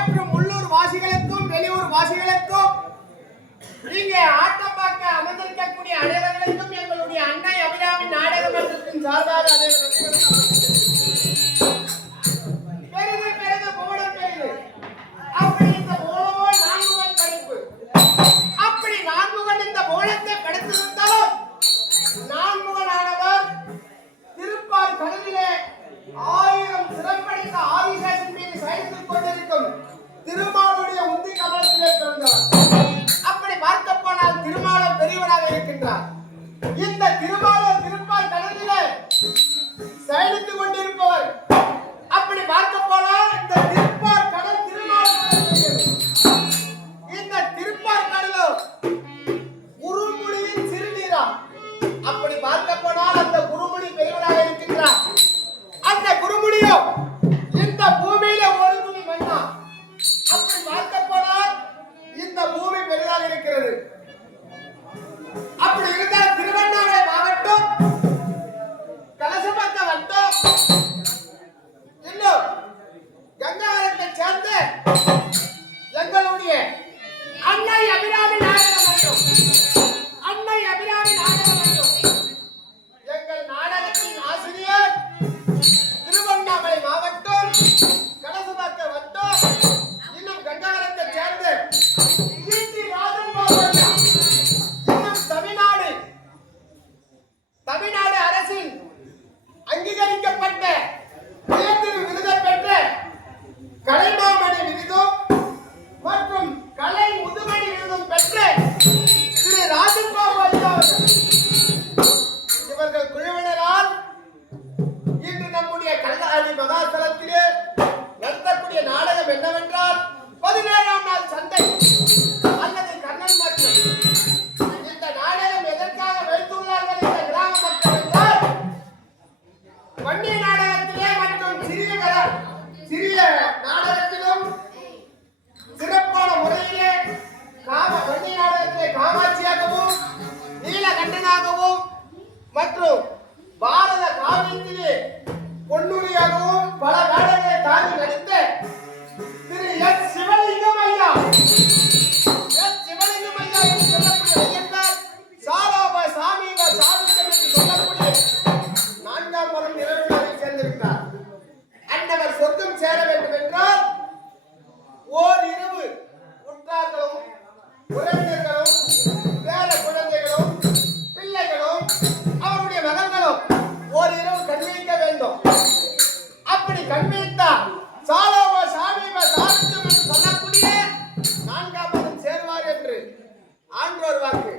மற்றும் உள்ளூர் வாசிகளுக்கும் வெளியூர் வாசிகளுக்கும் இங்கே ஆட்டம் பார்க்க அமர்ந்திருக்கக்கூடிய அனைவர்களுக்கும் எங்களுடைய அன்னை அபிராமி நாடக மன்றத்தின் சார்பாக பெரிது பெரிது மூலம் பெரிது. அப்படி இந்த மூலமோ நான்குவன் படைப்பு. அப்படி நான்குவன் இந்த மூலத்தை படைத்திருந்தாலும் நான்முகனானவர் திருப்பால் கடலிலே 1000 சிறப்படைந்த ஆதிசேஷன் மீது சயனித்துக் கொண்டிருக்கும் திருமாலுடைய உந்தி கமலத்திலே பிறந்தவர். அப்படி பார்க்க போனால் திருமாலும் பெரியவராக இருக்கின்றார். இந்த திருமாலும் திருப்பால் கடலிலே சயனித்துக் கொண்டிருப்பவர். அப்படி பார்க்க போனால் இந்த திருப்பால் கடல் திருமால் இந்த திருப்பால் கடலும் குருமுடியின் சிறுநீரா. அப்படி பார்க்க போனால் அந்த குருமுடி பெரியவராக இருக்கின்றார். அந்த குருமுடியோ இந்த பூமியில ஒழுங்கும் மண்ணா. அப்படி பார்க்க போனால் இந்த பூமி பெரிதாக இருக்கிறது. அப்படி இருந்தால் திருவண்ணாமலை மாவட்டம் கலசபத்த வட்டம் இன்னும் கங்காவரத்தை சேர்ந்த எங்களுடைய அன்னை அபிராமி நாடக மன்றம் அன்னை அபிராமி நாடக மன்றம் எங்கள் நாடகத்தின் ஆசிரியர் திருவண்ணாமலை மாவட்டம் கலசபத்த வட்டம் இன்னும் கங்காவரத்தை சேர்ந்த தமிழ்நாடு அரசின் அங்கீகரிக்கப்பட்ட உயர்திரு விருதை பெற்ற கலைமாமணி விருதும் மற்றும் கலை முதுமணி விருதும் பெற்ற திரு ராஜபாபு இவர்கள் குழுவினரால் இன்று நம்முடைய கல்லாடி மகாஸ்தலத்திலே நடத்தக்கூடிய நாடகம் என்னவென்றால் 17ஆம் நாள் சந்தை அல்லது கண்ணன் மற்றும் இந்த நாடகம் எதற்காக வைத்துள்ளார்கள் இந்த கிராம மக்கள் என்றால் வண்டி நாடகத்திலே மற்றும் சிறிய நாடகத்திலும் சிறப்பான முறையிலே வண்டி நாடகத்திலே காமாட்சியாகவும் நீலகண்டனாகவும் மற்றும் பாரத காவியத்திலே பொன்னுரியாகவும் பல நாடகங்களை தாங்கி நடித்த திரு எஸ் சிவலிங்கம் ஐயா சொர்க்கம் சேர வேண்டும் என்றால் ஓர் இரவு உற்றார்களும் உறவினர்களும் பேர குழந்தைகளும் பிள்ளைகளும் அவருடைய மகன்களும் ஓர் இரவு கண்விழிக்க வேண்டும். அப்படி கண்விழித்தால் சாலோப சாமீப சாதித்தம் என்று சொல்லக்கூடிய 4ஆம் மாதம் சேர்வார் என்று ஆன்றோர் வாக்கு.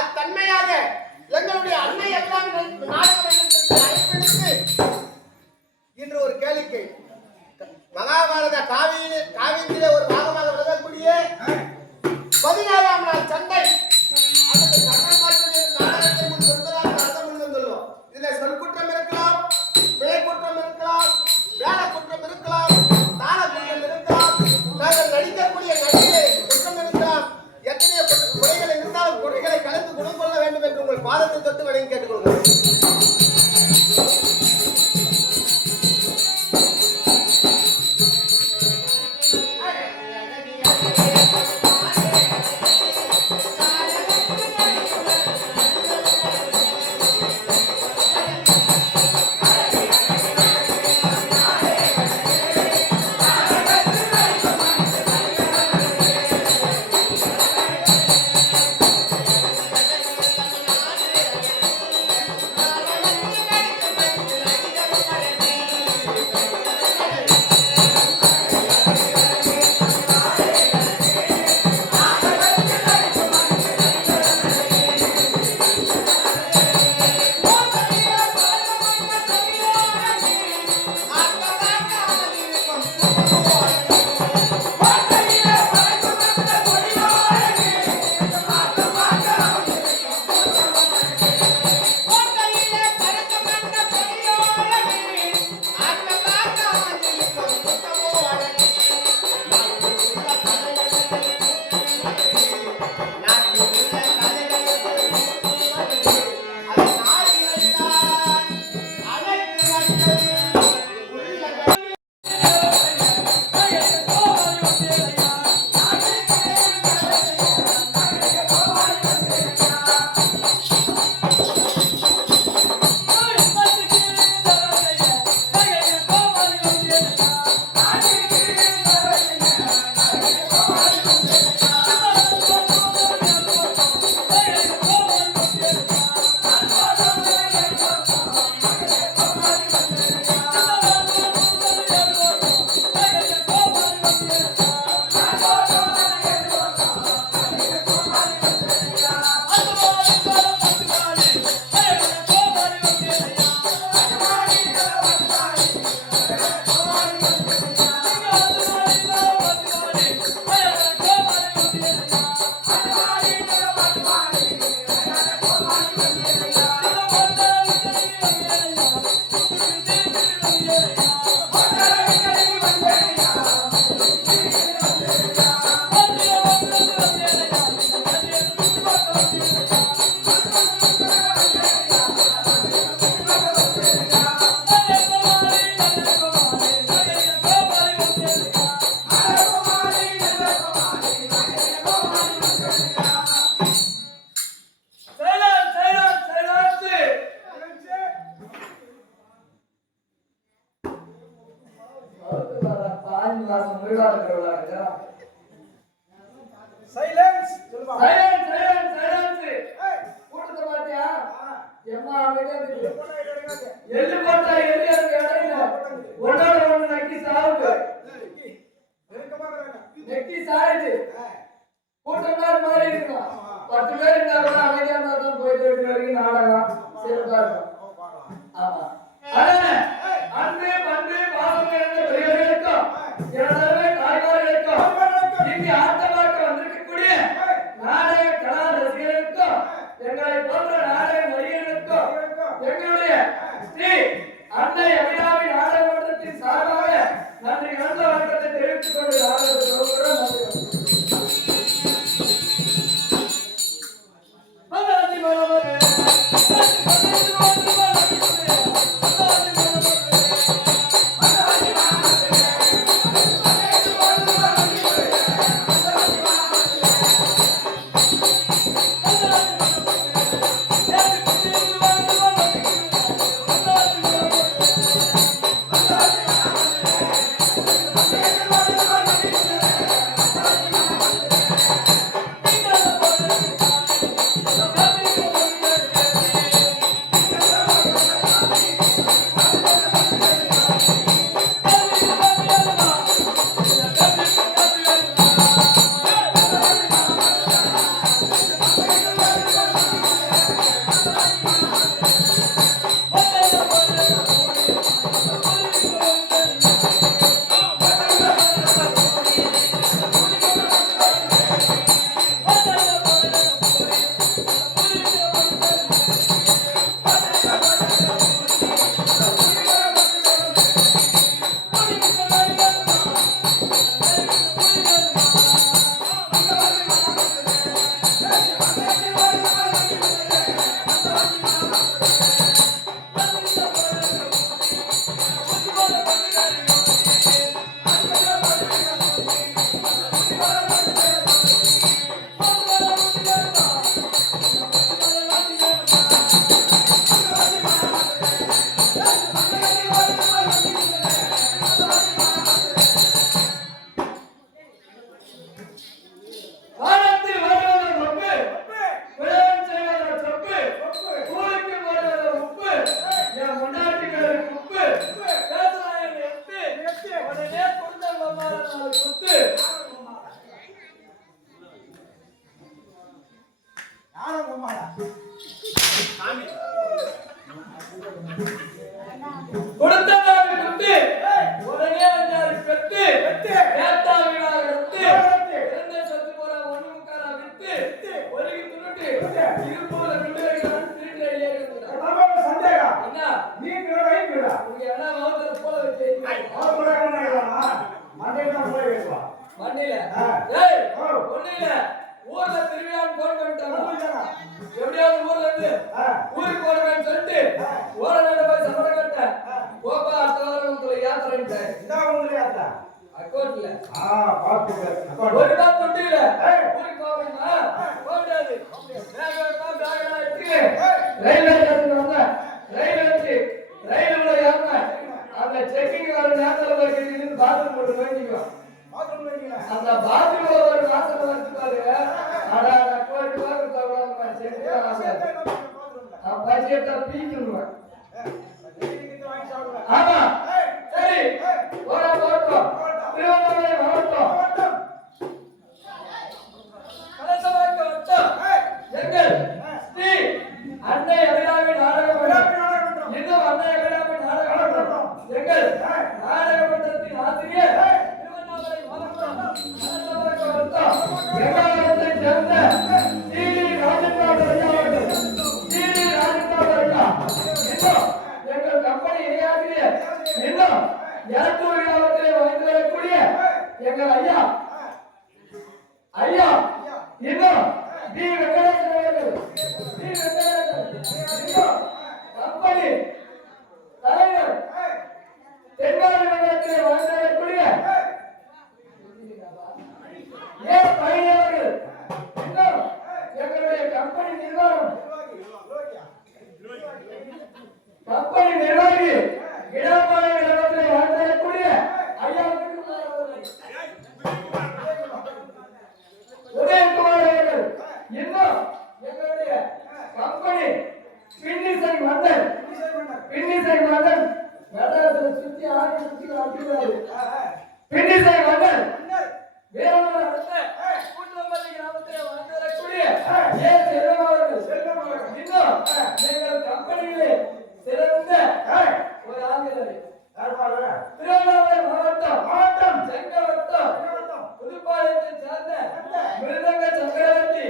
அத்தன்மையாக எங்களுடைய அன்னை எல்லாம் நாடக மன்றத்திற்கு அழைப்பெடுத்து இன்று ஒரு கேளிக்கை மகாபாரத காவியத்திலே ஒரு பாகமாக விளங்கக்கூடிய 14ஆம் நாள் சண்டை அல்லது கண்ணன் மாற்றம் என்று நாடகத்தை முன் சொல்வதாக அர்த்தம் என்று சொல்லுவோம். இதில் சொல் குற்றம் இருக்கலாம், பிழை குற்றம் இருக்கலாம், வேலை குற்றம் இருக்கலாம், தான குற்றம் இருக்கலாம், நாங்கள் நடிக்கக்கூடிய நடிகை குற்றம் இருக்கலாம். எத்தனையோ குறைகள் இருந்தாலும் குறைகளை கலந்து குணம் கொள்ள வேண்டும் என்று உங்கள் பாதத்தை தொட்டு வணங்கி கேட்டுக்கொள்கிறேன். சைலன்ஸ் சொல்லுமா சைலன்ஸ் சைலன்ஸ் சைலன்ஸ் கூட்டத்தை பாத்தியா எம்மா அமைதியா எள்ளு போட்டா எள்ளு இடையில ஒன்னோட ஒண்ணு நக்கி சாவுது நெக்கி சாயுது கூட்டம் மாதிரி இருக்கணும் 10 பேர் இருந்தா கூட அமைதியா தான் போயிட்டு வரைக்கும் நாடகம் சிறப்பா இருக்கும் ஆமா அன்பு பண்பு பாசம் நிறைந்த பெரியவர்களுக்கும் எனதருமை தாய்மார்களுக்கும் இங்கு ஆட்டமாக்க வந்திருக்கக்கூடிய நாடக கலா ரசிகர்களுக்கும் எங்களை போன்ற நாடக நடிகர்களுக்கும் எங்களுடைய ஸ்ரீ அன்னை அபிராமி நாடக மன்றத்தின் சார்பாக நன்றி கலந்த வணக்கத்தை தெரிவித்துக் கொண்டு ஊர்ல திருவிழா போன் பண்ணிட்டாங்க. எப்படியாவது ஊர்ல இருந்து ஊருக்கு போறேன்னு சொல்லிட்டு ஓரநாடு போய் சம்பளம் கட்டேன். கோபா அடுத்த வாரம் உங்களுக்கு யாத்திரை இதான் உங்களுக்கு யாத்திரா அக்கௌண்ட்ல ஒரு நாள் தொட்டில ஊருக்கு போக முடியுமா? போக முடியாது. ரயில்வே ஸ்டேஷன் வந்த ரயில் வச்சு ரயில் ஏறின அந்த செக்கிங் வர நேரத்தில் போய் பாத்ரூம் போட்டு வேண்டிக்கோ. அந்த பாத்ரூம் ஒரு வாசனை வந்து பாருங்க. ஆமா சரி போட்டோம் திருவண்ணாமலை மாவட்டம் எங்காலத்தை சேர்ந்த டிடி ராஜேந்திரன் ஐயா அவர்கள். டிடி ராஜேந்திரன் ஐயா இன்னும் எங்கள் கம்பெனி இணையாகிய இன்னும் 200 காலத்திலே வாழ்ந்து வரக்கூடிய எங்கள் ஐயா இன்னும் டி வெங்கடேசன் அவர்கள். டி வெங்கடேசன் இன்னும் கம்பெனி தலைவர் தென்காசி நகரத்திலே வாழ்ந்து வரக்கூடிய பழனி அவர்கள். இன்னும் எங்களுடைய கம்பெனி நிர்வாகி இடமாலை இடத்திலே வாழ்ந்து வரக்கூடிய ஐயா உதயகுமார் அவர்கள். இன்னும் எங்களுடைய கம்பெனி பின்னிசை மன்னன் மெட்ராஸில் சுத்தி ஆடி சுத்தி அப்படிங்கிறாரு. பின்னிசை மன்னன் வேறொரு அடுத்த கூட்டுறம்பள்ளி கிராமத்தில் வந்திருக்கக்கூடிய செல்வம் அவர்கள். இன்னும் எங்கள் கம்பெனியிலே சிறந்த ஒரு ஆங்கிலர் திருவண்ணாமலை மாவட்டம் செங்கவட்டம் புதுப்பாளையத்தை சேர்ந்த மிருதங்க சக்கரவர்த்தி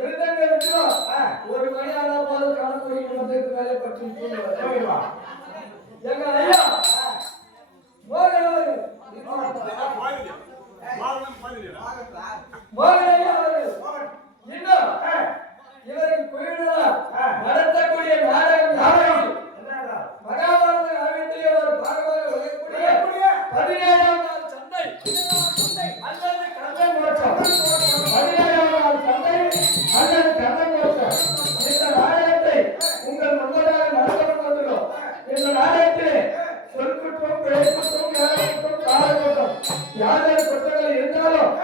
மிருதங்க வித்வான். ஒரு மணி ஆனா போது கணக்கு மேலே பற்றி எங்க ஐயா மோகன் அவர்கள். மோகன் ஐயா அவர்கள். இன்னும் இவருக்கு குழுவினர் நடத்தக்கூடிய நாடகம் மகாபாரத காவியத்திலே ஒரு பாகமாக விளங்கக்கூடிய 17ஆம் நாள் சந்தை அல்லது கந்தை மோட்சம். 17ஆம் நாள் சந்தை அல்லது கந்தை மோட்சம். இந்த நாடகத்தை உங்கள் முன்னதாக நடத்தப்பட்டு வந்துள்ளோம். இந்த நாடகத்திலே சொற்குற்றம், பிழைக்குற்றம், ஏழக்குற்றம், காலக்குற்றம் யாதொரு குற்றங்கள் இருந்தாலும்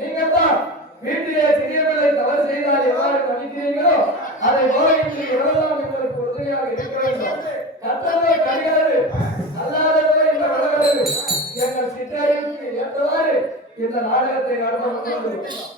நீங்கள் தான் வீட்டிலே சிறியவர்களை தவறு செய்தால் எவ்வாறு மன்னிக்கிறீர்களோ அதை போகின்ற எவ்வளவு எங்களுக்கு உறுதியாக இருக்க வேண்டும். கத்தவை கிடையாது அல்லாதவரை இந்த உலகிறது எங்கள் சிற்றறிவுக்கு ஏற்றவாறு இந்த நாடகத்தை நடத்த வேண்டும்.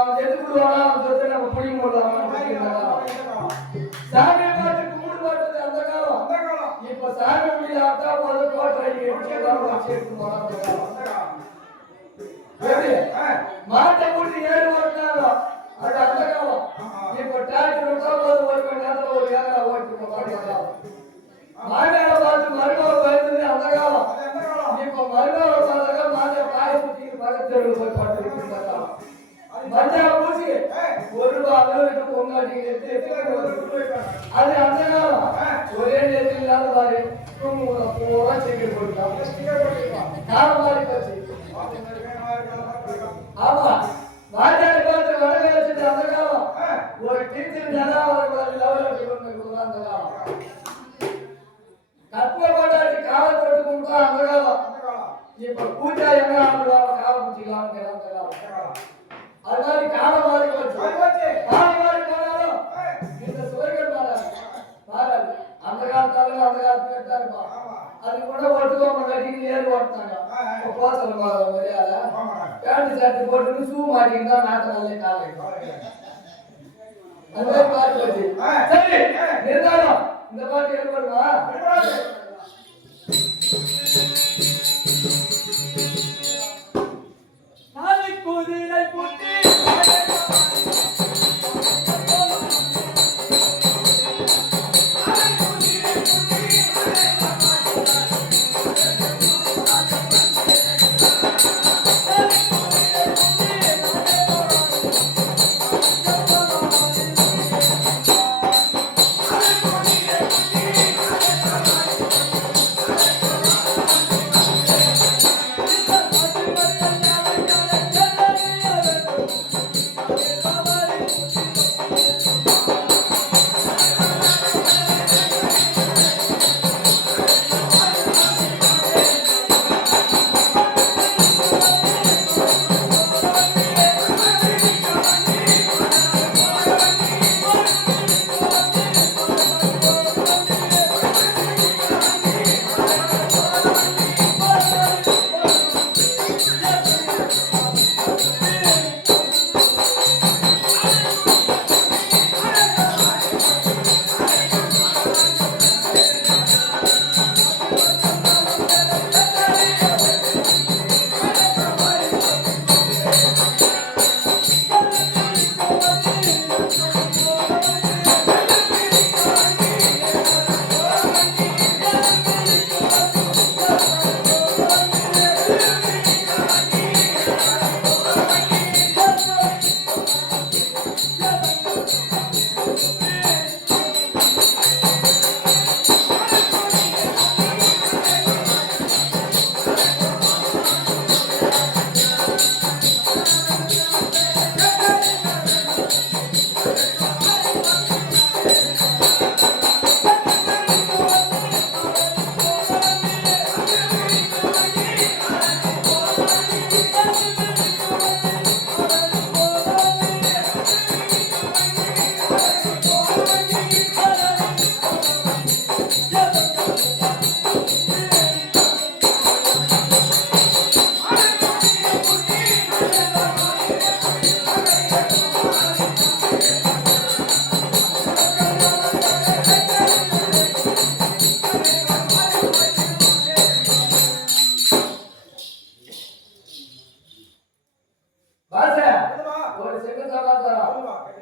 அவன் எது விடுவானா அவன் சொத்தை நம்ம புடி போடலாம் சாமி பாட்டு கும்பிடு பாட்டு அந்த காலம் இப்ப சாமி முடியல ஆட்டா போது கோட்டை எடுத்து மாட்டை முடிச்சு ஏழு ஓட்டினாங்க அது அந்த காலம் இப்ப டிராக்டர் விட்டா போது ஒரு மணி நேரத்துல ஒரு ஏழை ஓட்டு மாட்டாள பார்த்து மருமகள் பயந்தது அந்த காலம் இப்ப மருமகள் பார்த்தாக்க மாட்டை காய சுத்தி பக்கத்துல போய் பாட்டு இருக்கின்ற மஞ்சள் பூசி ஒரு ரூபாய் பொங்காட்டி அது அந்த காலம் ஒரே நேரத்தில் இல்லாத பாரு பூரா சீக்கிரம் போட்டுட்டான் காலம் மாறி போச்சு ஆமா மாட்டாளி பார்த்து வடகை வச்சுட்டு அந்த காலம் ஒரு டீச்சர் நல்லா லெவலில் அந்த காலம் கற்ப கொண்டாட்டி காலை போட்டு கொடுத்தா அந்த காலம் இப்ப பூஜா எங்க ஆடுவாங்க காலை பிடிச்சிக்கலாம்னு அந்த காலம் அது மாதிரி காலம் மாறி போச்சு காலம் மாறி போனாலும் இந்த சுவர்கள் மாறாது அந்த காலத்தாலும் அந்த காலத்துல தான் இருப்பான் அது கூட ஒட்டுக்கோங்க கட்டிட்டு ஏறு ஓட்டுனாங்க போசல் மரியாதை பேண்ட் சட்டை போட்டு ஷூ மாட்டிக்கிட்டு தான் நாட்டை நல்ல காலை அந்த மாதிரி பாட்டு வச்சு சரி இருந்தாலும் இந்த பாட்டு ஏற்படுமா நாளை குதிரை புட்டி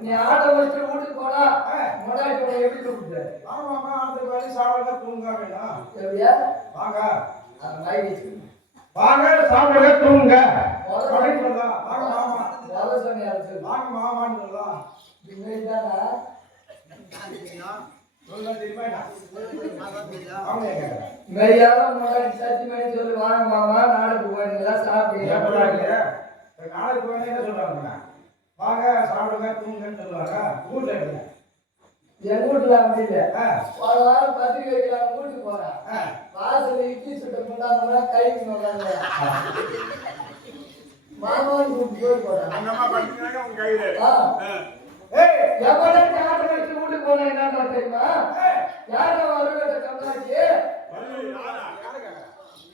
நீ ஆட்டோ வச்சு வீட்டுக்கு போனா முன்னாடி எப்படி கூப்பிட்டு ஆமாமா ஆட்டுக்கு வேலை சாப்பிட தூங்க வேணும் எப்படியா வாங்க அந்த மாதிரி வாங்க சாப்பிட தூங்க முதல்ல சொல்லலாம் வாங்க மாமா முதல்ல சொன்னியா வாங்க மாமான்னு சொல்லலாம் இன்னைக்குதானா மெய்யால முன்னாடி சத்தி மணி சொல்லி வாங்க மாமா நாளைக்கு போயிருந்தா சாப்பிட்டீங்க நாளைக்கு போய் என்ன சொல்றாங்க வாங்க சாப்பிடுங்க தூங்குன்னு சொல்லுவாங்க வீட்டுல இருங்க என் வீட்டுல அப்படி இல்லை ஒரு வாரம் பத்திரிக்கை வைக்கலாம் வீட்டுக்கு போறேன் வாசல் இட்லி சுட்ட கொண்டாந்தா கைக்கு வந்தாங்க மாமான்னு கூப்பிட்டு போய் போறேன் எவ்வளவு ஆட்டோ வச்சு வீட்டுக்கு போனேன் என்ன தெரியுமா யாரோ வருகிற கம்மாச்சி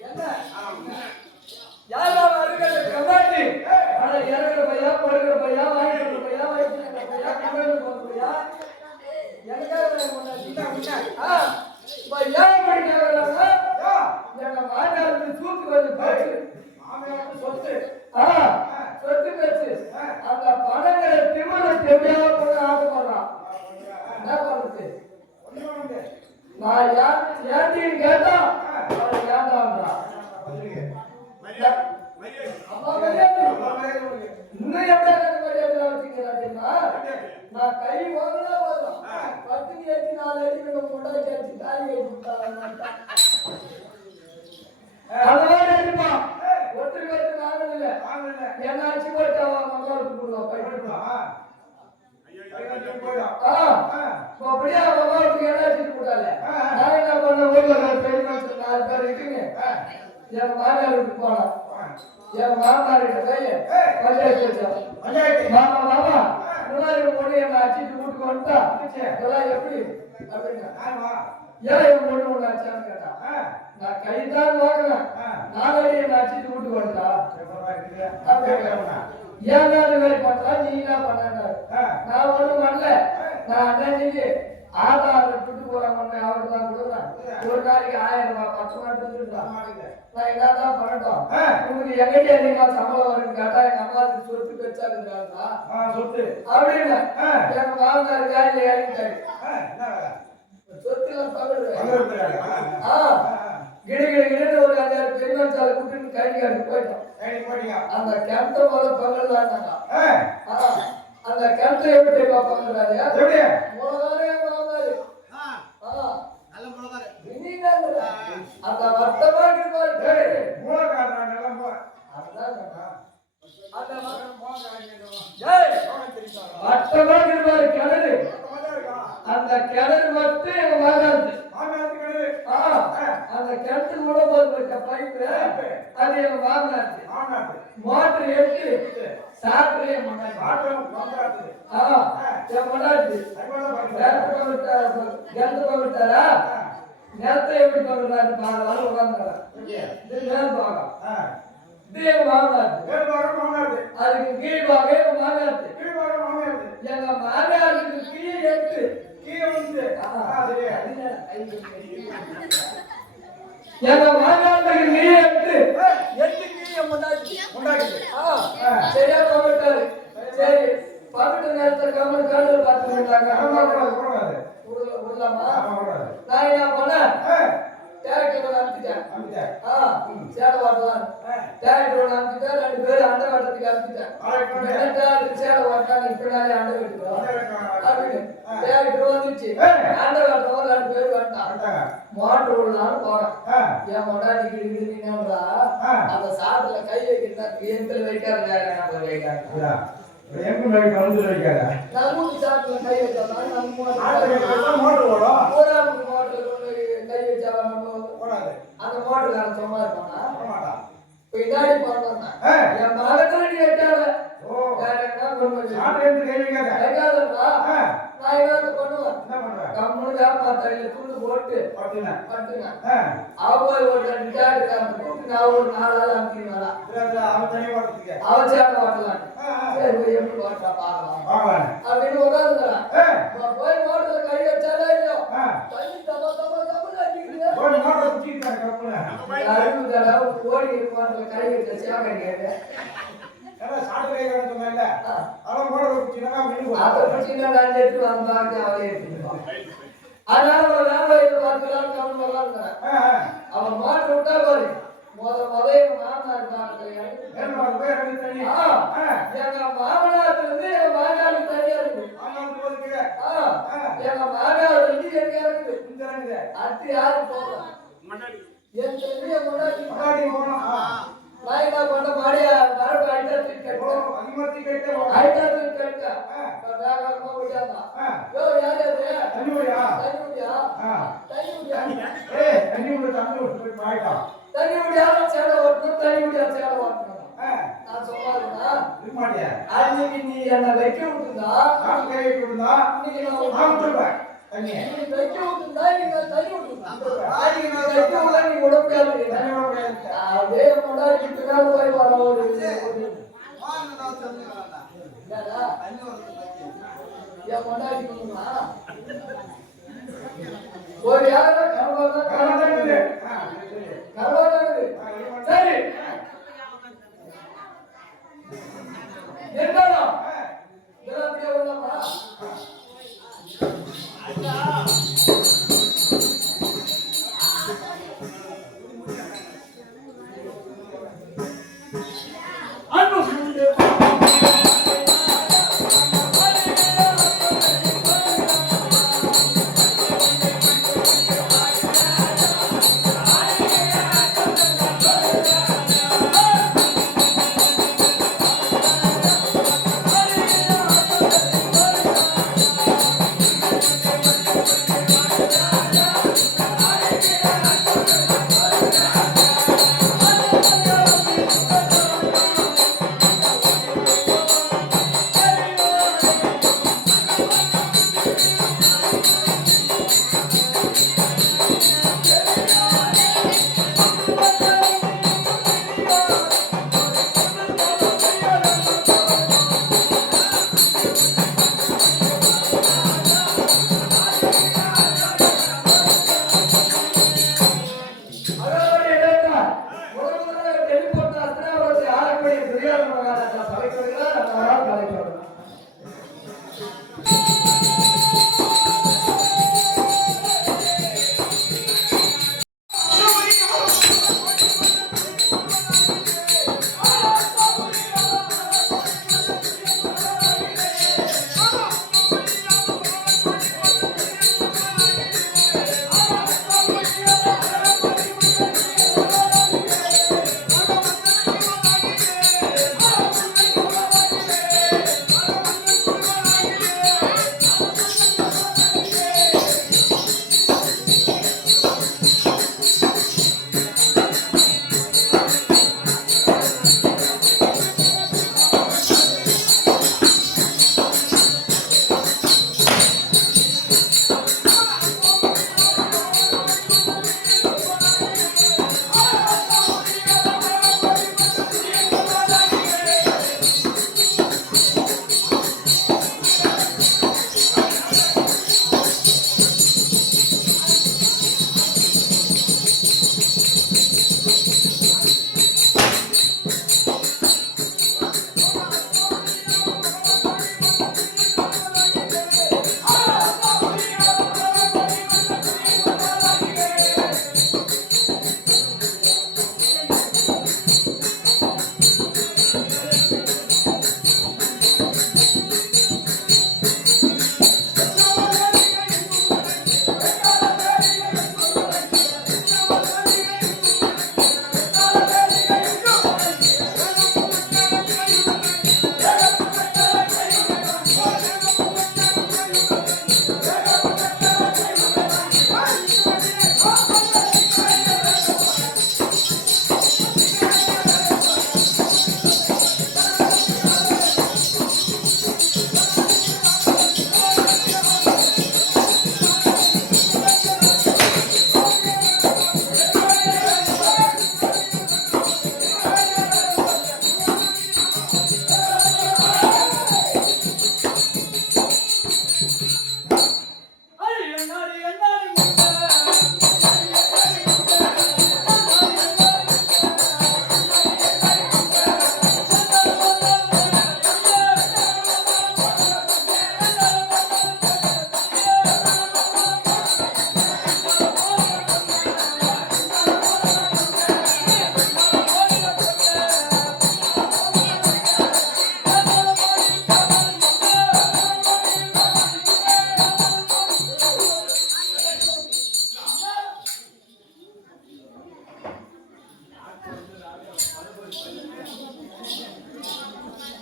என்ன யாரோ வருகிற கம்மாச்சி ஆனா இறங்குற பையா படுகிற பையா வாங்கி எப்படியாவது போய் ஆசைப்படுறான். என்ன பண்றது? நான் ஏன் கேட்டா அவன் ஏன்டான்றான். அம்மா மரியாதை இன்னும் எப்படியா மரியாதை வச்சுக்கிறா? நான் கை வாங்கினா போதும் 10 ஏற்றி 4 அடி கொண்டாடி அடிச்சு தாலி கட்டி அதெல்லாம் எடுப்பான். ஒருத்தருக்கு ஒருத்தர் வாங்கல என்ன அடிச்சு போயிட்டா மகாவுக்கு போடுவான் அப்படியே மகாவுக்கு என்ன அடிச்சு போட்டாலே நான் என்ன பண்ண ஊர்ல 4 பேர் இருக்குங்க. என் மாமியாருக்கு போனோம். என் மாமனார்கிட்ட போய் பஞ்சாயத்து வச்சோம். மாமா மாமா இந்த மாதிரி பொண்ணு என்ன அடிச்சுட்டு வீட்டுக்கு வந்துட்டா இதெல்லாம் எப்படி அப்படின்னா ஏன் என் பொண்ணு ஒண்ணு அடிச்சான்னு கேட்டா நான் கைதான் வாங்கினேன் 4 அடி என்ன அடிச்சுட்டு வீட்டுக்கு வந்துட்டா ஏன் வேலை பண்றா நீ என்ன பண்ண? நான் ஒண்ணும் பண்ணல. நான் அன்னைக்கு ஆதார விட்டு போறாங்க அவரு தான் கொடுக்குறேன். ஒரு நாளைக்கு 1000 ரூபாய் 10 மாட்டு இருந்தான். நான் என்னதான் பண்ணட்டும்? உங்களுக்கு எங்கடி அதிகமா சம்பளம் வரும்னு கேட்டா எங்க அம்மாவுக்கு சொத்து பெருசா இருக்கிறாங்களா சொத்து அப்படின்னு எங்க மாமனார் காலையில இறங்கிட்டாரு. சொத்து எல்லாம் பகிர்ந்து கிடு ஒரு 5,000 பெருமாச்சாலை கூட்டிட்டு கைகாட்டு போயிட்டோம். அந்த கிணத்த போல பகல்லாங்க. அந்த கிணத்தை எப்படி பகல்றாரு அந்த வட்டமா வட்டமா இருப்பாரு கிணறு. அந்த கிணறு மட்டும் எங்க மாகாது. அந்த கிணத்துக்கு கூட போது பைப்பு அது எங்க மாமனாச்சு. மோட்டர் எடுத்து சாப்பிட்டு கிணத்து பகிர்த்தாரா நேரத்தை எப்படி பகிர்றாரு பாருங்க உட்காந்துறாரு. இது மேல் பாகம் இது எங்க மாமனாச்சு. அதுக்கு கீழ் பாகம் எங்க மாமியாச்சு. எங்க மாமியாருக்கு கீழ் எடுத்து எங்க மாமியாருக்கு நீ எடுத்து சரியா பகிர்த்தாரு. சரி பகிர்ந்த நேரத்தில் கமல் கடல் பார்த்து விடலாமா? நான் என்ன பண்ணேன்? டேரக்டர் அனுப்பிட்டேன். சேலை வாட்டலாம் டேரக்டரோட அனுப்பிட்டேன். 2 பேரும் அண்டை வாட்டத்துக்கு அனுப்பிட்டேன். சேலை வாட்டாங்க பின்னாலே அண்டை வெட்டுவோம் அப்படின்னு டேரக்டர் வந்துச்சு. அண்டை வாட்டவும் 2 பேர் வேண்டாம். மோட்டர் விடலான்னு போறேன். என் மொட்டாட்டி கிடுங்கிடுறா அந்த சாப்பிடல கை வைக்கிறதா எங்கள் வைக்காத வேற நம்ம வைக்காது. நம்ம சாப்பிடல கை வச்சாலும் கை வச்சாலும் அந்த மோட்டர் கார சும்மா இருப்பானா பின்னாடி போனா என் மகத்துல நீ வைக்காத நான் என்ன பண்ணுவேன்? கம்முனு வியாபாரத்தில் துண்டு போட்டு பட்டுங்க அவ ஒரு 2 டேரக்டர் கூப்பிட்டு நான் ஒரு 4 ஆள் அனுப்பிடுவாரா அவன் சேவை ஓட்டலாம். சரி எப்படி ஓட்டா பார்க்கலாம் அப்படின்னு உட்காந்துக்கிறான். போய் மோட்டர்ல கை வச்சாலே இல்லையோ தண்ணி தப்பா தப்பா தப்பா அடிக்கிறீங்க ஓடி மோட்டர்ல கை வச்ச சேவை கேட்டு அதனால ஒரு வியாபாரத்தை பார்த்துக்கலாம் அவன் மாட்டு விட்டா பாரு எங்க மாமனார் எங்க மாமனாருக்கு இருந்து எங்க மாமியாருக்கு தனியா இருக்கு. எங்க மாமியார் வந்து எங்க இருக்குது அடுத்து யாரு போகலாம் என் தெரிஞ்ச முன்னாடி நான் என்ன பண்ண மாடியா மரபு ஐட்டா தூக்கி வேகமா முடியாதா யாரு தண்ணி முடியாத சேலை ஓட்டணும் தண்ணி முடியாத சேலை ஓட்டணும். நான் சொன்னா அன்னைக்கு நீ என்ன வைக்க விட்டுருந்தா இன்னைக்கு நான் வைக்க விட்டுருந்தா நீங்க தண்ணி விட்டுருந்தா நீ உடம்பு அதே முன்னாடி பின்னாடி போய் வர ஒரு என் முன்னாடி ஒரு யாரும் கரவாடாது சரி இருந்தாலும் அப்படியே உள்ளமா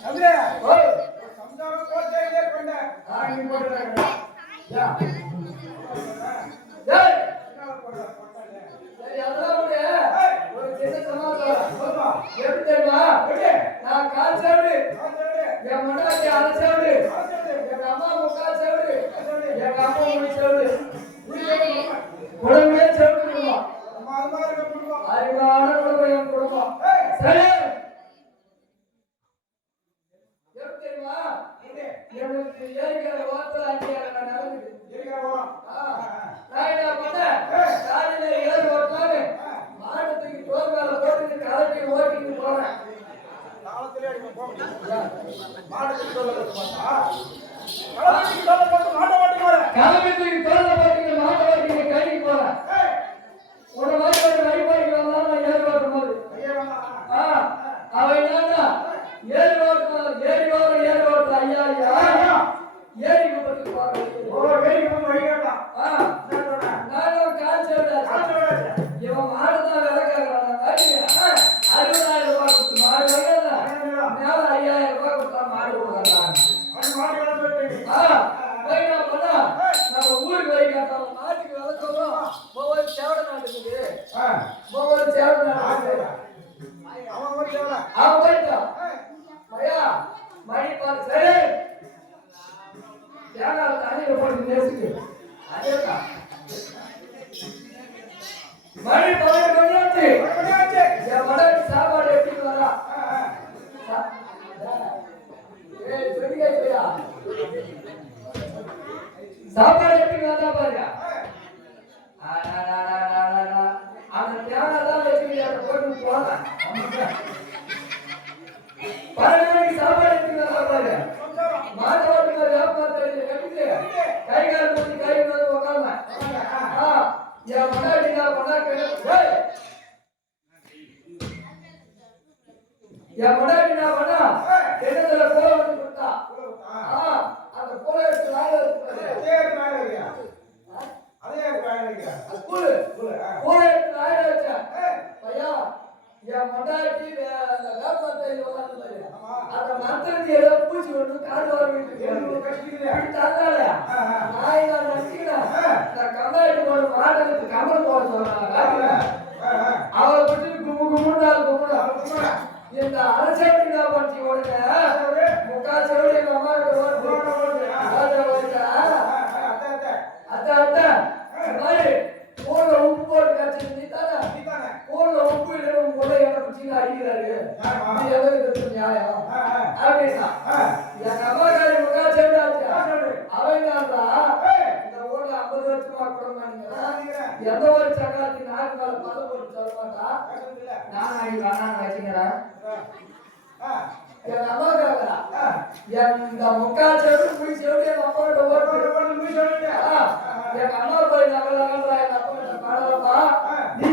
தம்பி, ஓய், சம்சாரம் போட்டே இதே பண்ண. நீ போட்டுறாங்க. யா. ஏய், ஏய், என்ன போடுற? போட்டல. சரி, அதெல்லாம் விடு. ஒரு சின்ன சமாச்சாரம். சொல்லுமா. எப்படி தெரியுமா? எப்படி? நான் கால் சேவடு, ஆச்சேடு. என் மண்டாட்டி அரை சேவடு, ஆச்சேடு. எங்க அம்மா முக்கால் சேவடு, ஆச்சேடு. எங்க அப்பா முடி சேவடு. குடும்பமே சேவடு குடும்பம். நம்ம அது மாதிரி இருக்க குடும்பம். அறிவான குடும்பம் என் குடும்பம். ஏய், சரி. எப்படி தெரியுமா? இது, எனக்கு ஏரிக்கிற ஓரத்துல அங்கே நடக்குது. இருக்கவா? நான் என்ன பண்ணேன்? காலையில ஏறு ஓட்டலான்னு மாடத்துக்கு தோல் மேல போட்டுட்டு கலட்டி ஓட்டிட்டு போறேன். காலத்திலே அடிக்க போக. மாட்டுக்கு சொல்ல பார்த்தா. காலத்துக்கு சொல்ல பார்த்து மாட்ட மாட்டி வர. கிளம்பி தோல்ல போட்டுட்டு மாட்டை ஓட்டிட்டு கழிக்கு போறேன். ஏய், ஒரு மாதிரி ஒரு வழிபாடு வந்தாலும் நான் ஏறு ஓட்டும் போது ஐயா வந்தா. அவன் என்னன்னா ஏறு ஓட்டம் ஏறு ஓட்டம் ஐயா ஐயா ஏரி குப்பத்துக்கு போறேன். ஓ, வேலைக்கு வந்து வைக்கடா. என்ன சொன்ன? நானும் கால் சேவடா. ஆச்சேடு. இவன் மாடுதான் விலை கேட்கறான். 60,000 ரூபாய் கொடுத்து மாடு வாங்கல. மேல 5,000 ரூபாய் கொடுத்தா மாடு கொடுக்குறாங்க. அது மாட்டி வர போயிட்டு. என்ன பண்ணா நம்ம ஊருக்கு வைக்காட்டாங்க. மாட்டுக்கு விலை சொல்றோம். ஒவ்வொரு சேவடை நாட்டுக்குது. ஒவ்வொரு சேவடை நாட்டுக்குது. அவன் ஒரு சேவல. அவன் போயிட்டான். ஐயா மணி பாரு. சரி தேங்காய் தண்ணியில் போட்டு நேசிக்கு. அதேதான் மணி 11 மணி ஆச்சு. என் மனைவி சாப்பாடு எடுத்துட்டு வரா. ஏய், சொல்லியா இல்லையா? சாப்பாடு எடுத்துட்டு வந்தா பாருங்க. அந்த தேங்காய் தான் வச்சுக்கிட்டு அதை போட்டு போறேன். 12 மணிக்கு சாப்பாடு எடுத்துட்டு வந்தா பாருங்க. மாட்டு ஓட்டுங்க வியாபாரம் மொட்டாட்டி அந்த வேப்பத்தையில் உட்காந்து ஆமா. அந்த மரத்துல ஏதோ பூச்சி ஒன்று காடு வர வீட்டுக்கு தந்தால நான் என்ன நினைச்சுக்கிறேன் இந்த கம்மாயிட்டு போட மாட்டதுக்கு கமல் போட சொல்றாங்க அவளை பற்றி கும்பு கும்புண்டால் கும்புடா இந்த அரசேட்டி நான் பண்ணி உடனே முக்கா செவடி எங்க அம்மா அத்தை ஊர்ல உப்பு போட்டு கட்சி நீ தானே ஊர்ல உப்பு இல்லைன்னு உங்க கூட என்ன குச்சிங்க அடிக்கிறாரு இது எவ்வளவு நியாயம் அப்படின்னா எங்க அம்மாக்காரி முக்கா செவடி அவன் இந்த ஊர்ல 50 வருஷமா கொடுங்க எந்த ஒரு சக்கராத்தி நாக்கு மேல பதம் போட்டு சொல்ல மாட்டா நான் அடி வேணான்னு வச்சுக்கிறேன் எங்க அம்மாக்காரா எங்க முக்கா செவடி போய் செவடி எங்க அம்மாவோட ஓட்டு எங்க அம்மா போய் நகல எங்க அப்பா பாடலப்பா நீ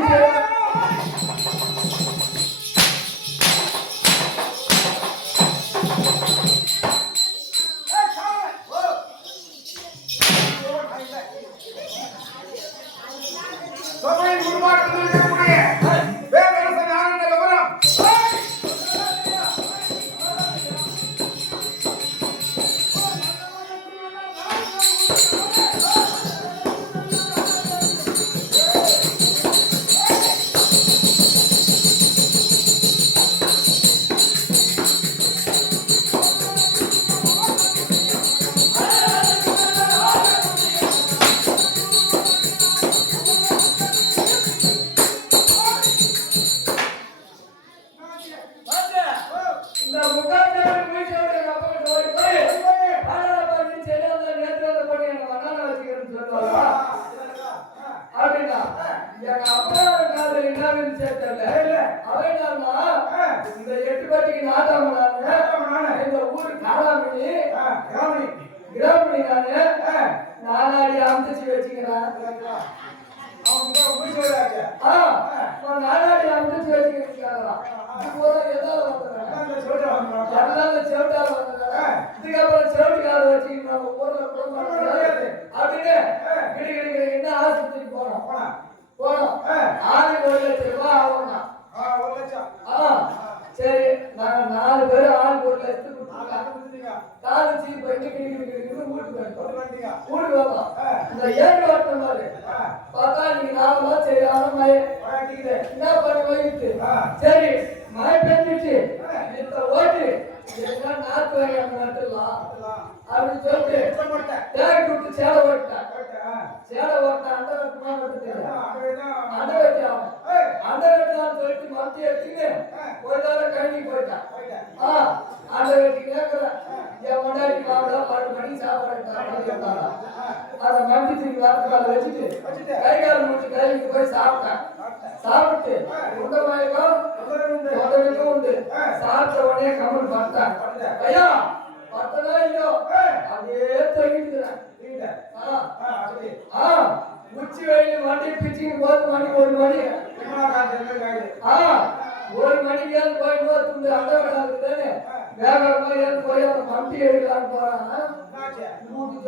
நானாடி அமுச்சு வச்சுக்கிறேன் நானாடி அமுச்சு வச்சுக்கிறேன் இதுக்கப்புறம் செவட்டுக்கார வச்சுக்கிட்டு நம்ம ஊர்ல அப்படின்னு என்ன ஆஸ்பத்திரிக்கு போனோம் ஆளுக்கு 1 லட்சம் ரூபாய் ஆகும் சரி நாங்க 4 பேரும் ஆளுக்கு 1 லட்சத்துக்கு காலேஜ் போயிட்டு வீட்டுக்கு வரலாம் இந்த ஏழு வருஷம் மாதிரி பார்த்தா நீங்க 4 மாதம் சரி ஆனமாயே என்ன பண்ண வயிற்று சரி மழை பெஞ்சிச்சு இந்த ஓட்டு இதெல்லாம் நாத்து வகையான நட்டுலாம் அப்படின்னு சொல்லிட்டு தேடி விட்டு சேலை ஓட்டேன் அந்த வெட்டுமா அந்த வெட்டி ஆகும் அந்த வெட்டான்னு சொல்லிட்டு மத்தி எடுத்துட்டு ஒரு தடவை கழுவி போயிட்டான் அந்த வெட்டி கேட்கறேன் என் கொண்டாடி மாவிளா 12 மணிக்கு சாப்பாடு அதை மண்டி தூக்கி வாரத்துக்கால வச்சுட்டு கை கால் முடிச்சு கழுவிக்கு போய் சாப்பிட்டு உண்ட மயக்கம் உடலுக்கும் உண்டு சாப்பிட்ட உடனே கமல் பார்த்தேன் ஐயா பத்தனா இல்லையோ அப்படியே தொங்கிட்டுக்கிறேன் உச்சி வெயில் வண்டி பிச்சுக்கு போது மணி 1 மணி 1 மணிக்கு போய் போது அந்த தானே வேகமா ஏன் போய் அந்த மம்பி எடுக்கலான்னு போறான் நூற்றி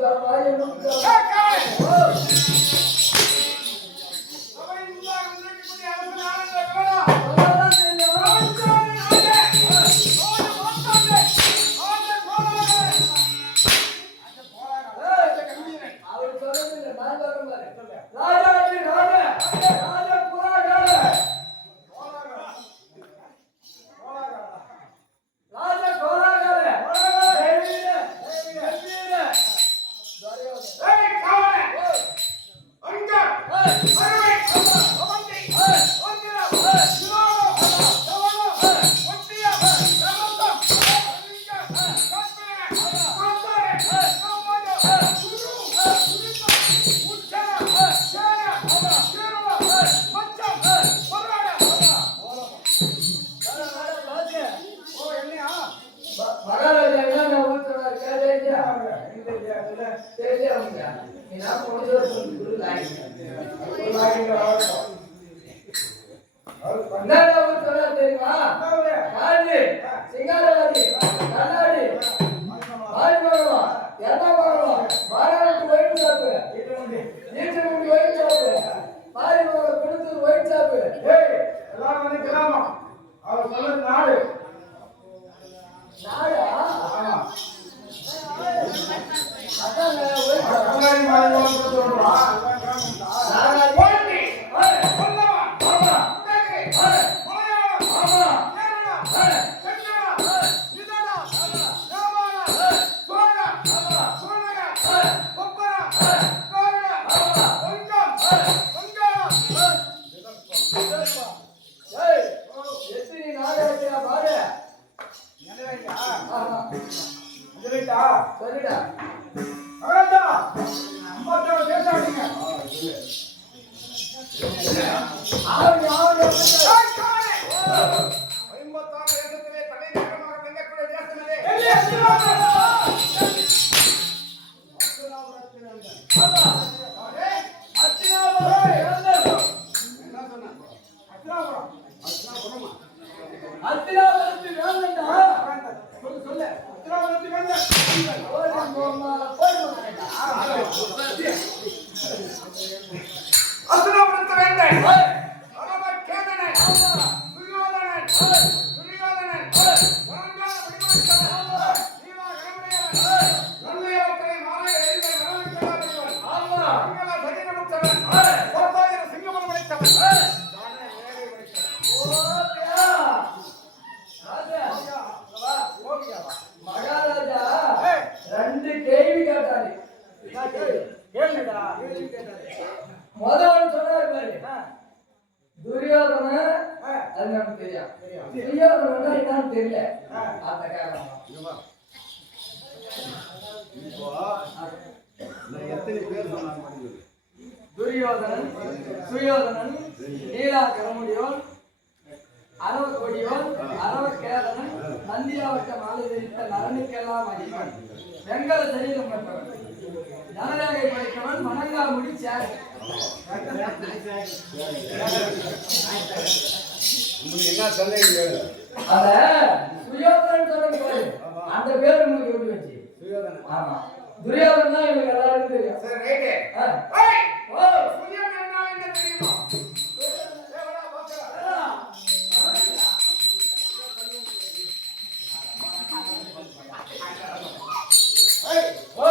தெரியுமா சிங்காரவாதி கண்ணாடி முன்னாடி மாதிரி வந்து சொல்றா நாகாதி போட்டி ஏய் சொல்லவா ஆமா முன்னாடி ஏய் மலையாளம் ஆமா கேரளா ஏய் கன்னடா இதடா ராமாயண சோழா சோழகா கொப்பரா கோவிலா வங்கம் வங்காளம் ஏய் எத்தனை நாகாதியா பாரு என்னடா ஆமா இதுடா சரிடா அடடா அம்மா கிட்ட பேசாதீங்க ஆவி ஆவி அத்திராவரத்து வேண்டா சொல்லு ஓடி போமால போய் போடா ஏய் ஆமா ஓடியா ராஜா மகாராஜா ரெண்டு கேள்வி கேட்டாரு முதல்ல சொன்னாரு பாரு துரியோதன அது நமக்கு தெரியும் துரியோதன என்னன்னு தெரியல அந்த காரணம் துரியோதனன் சுயோதனன் நீலாகரமுடியோன் அரவக்கொடியோன் அரவக்கேதனன் நந்தியாவட்ட மாலை தரித்த நரனுக்கெல்லாம் அதிபன் வெங்கல சரீரம் பெற்றவன் தனரேகை படைத்தவன் மணங்கா முடி சேர் அத சுயோதனன் சொல்லுங்க அந்த பேர் உங்களுக்கு எப்படி வச்சு ஆமா துரியோதனன் தான் இவங்க எல்லாருக்கும் தெரியும் ஓ ஓ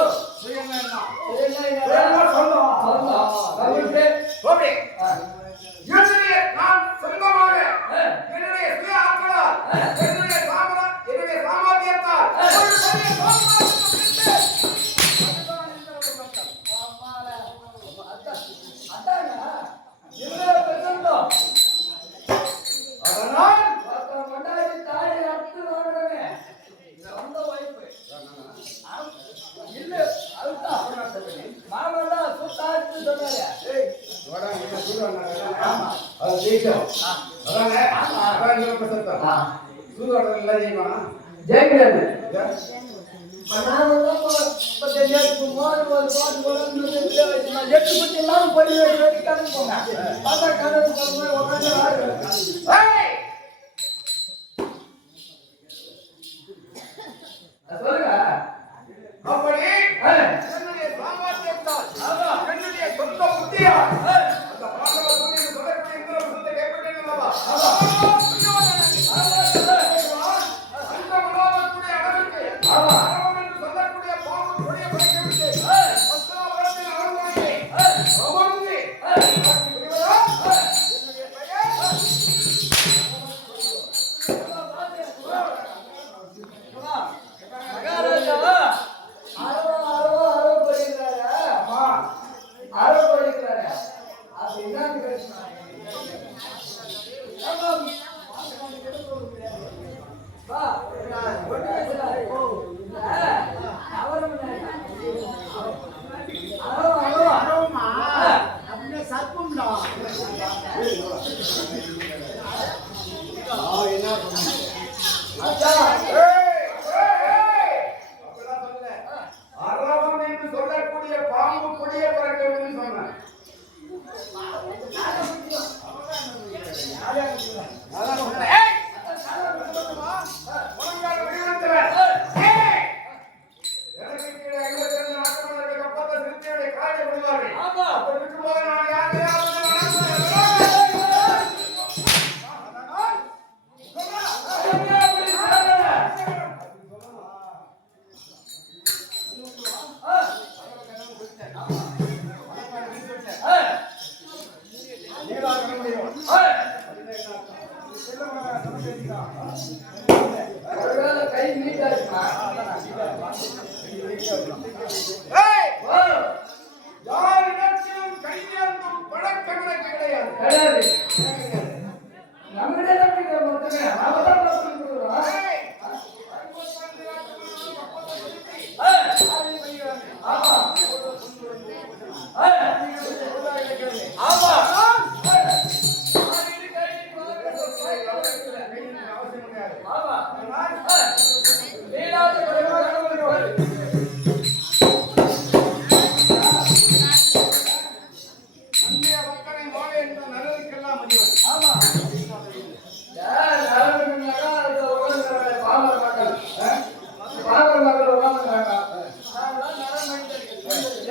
ஜெயகிரன்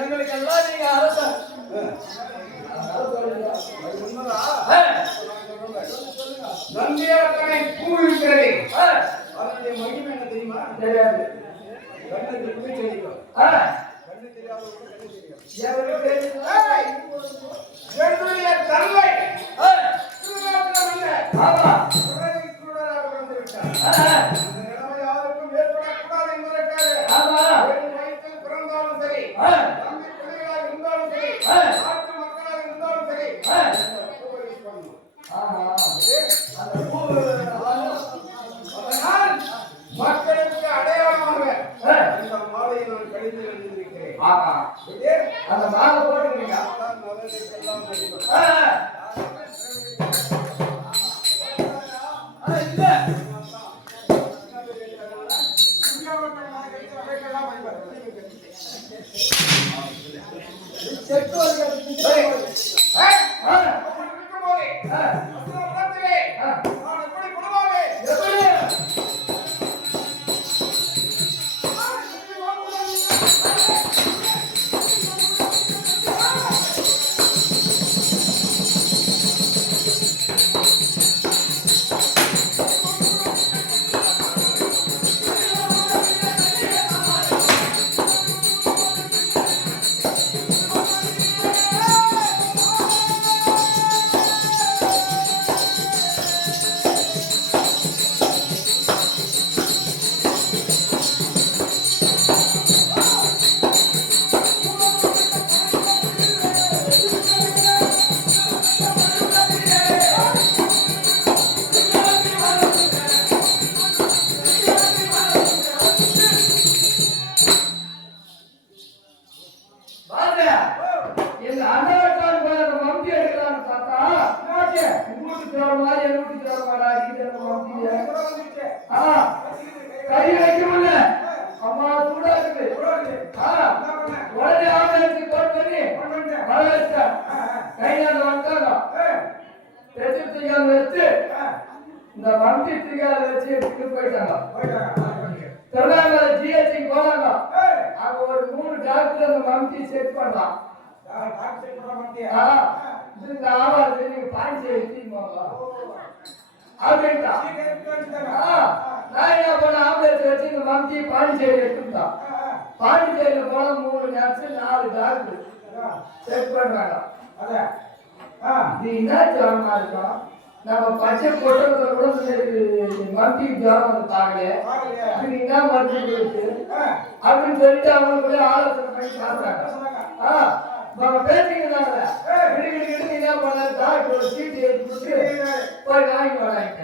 எங்களுக்கெல்லாம் நீங்க அரசன். நந்தியாட்டனை பூவிக்கிறது. அதனுடைய மகிமை என்ன தெரியுமா? தெரியாது. கண்ணுக்கு குடி தெரியும். கண்ணு தெரியாதவங்க கண்ணு தெரியும். எவருக்கு தெரியும்? என்னுடைய தந்தை ஆமா. குருடராக பிறந்து விட்டார். இந்த நிலைமை யாருக்கும் ஏற்படக்கூடாது என்பதற்காக ஆமா. என் வயிற்றில் பிறந்தாலும் சரி, தம்பி பிள்ளைகளாக இருந்தாலும் சரி, நாட்டு மக்களாக இருந்தாலும் சரி, பூவை பண்ணணும். அந்த பூ அதனால் மக்களுக்கு அடையாளமாக இந்த மாலையை நான் கழித்து எழுதியிருக்கிறேன். ஆமா. அந்த மாலை போட்டுக்கிறீங்க. நல்லதுக்கெல்லாம் மதிப்பு. இல்ல இந்த மந்தி திரிகால வச்சு எடுத்துட்டு போயிட்டாங்க. திருநாங்கல ஜிஹெச்க்கு போனாங்க. அங்க ஒரு 3 டாக்டர் அந்த மந்தி செக் பண்ணலாம். இந்த ஆவாது நீங்க பாயிண்ட் எடுத்தீங்க அப்படின்ட்டா. நான் என்ன பண்ண ஆம்புலன்ஸ் வச்சு இந்த மந்தி பாண்டிச்சேரி எடுத்துட்டான். பாண்டிச்சேரியில் போன 3 நர்ஸ் 4 டாக்டர் செக் பண்றாங்க. இது என்ன ஜாமா இருக்கும்? நம்ம பச்சை போட்டதுல கூட மந்தி ஜாமம் தாங்கல. அதுக்கு என்ன மருந்து இருக்கு அப்படின்னு சொல்லிட்டு அவங்களுக்குள்ளே ஆலோசனை பண்ணி சாப்பிட்றாங்க. பேசிக்கிறாங்க. என்ன பண்ண டாக்டர் ஒரு சீட்டு எடுத்துட்டு போய் வாங்கி வராங்க.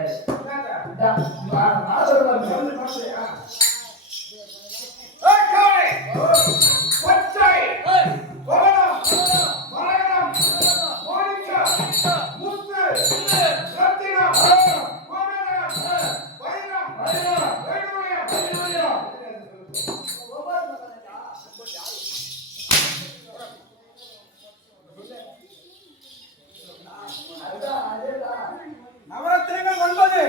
நவரத்தினங்கள் 9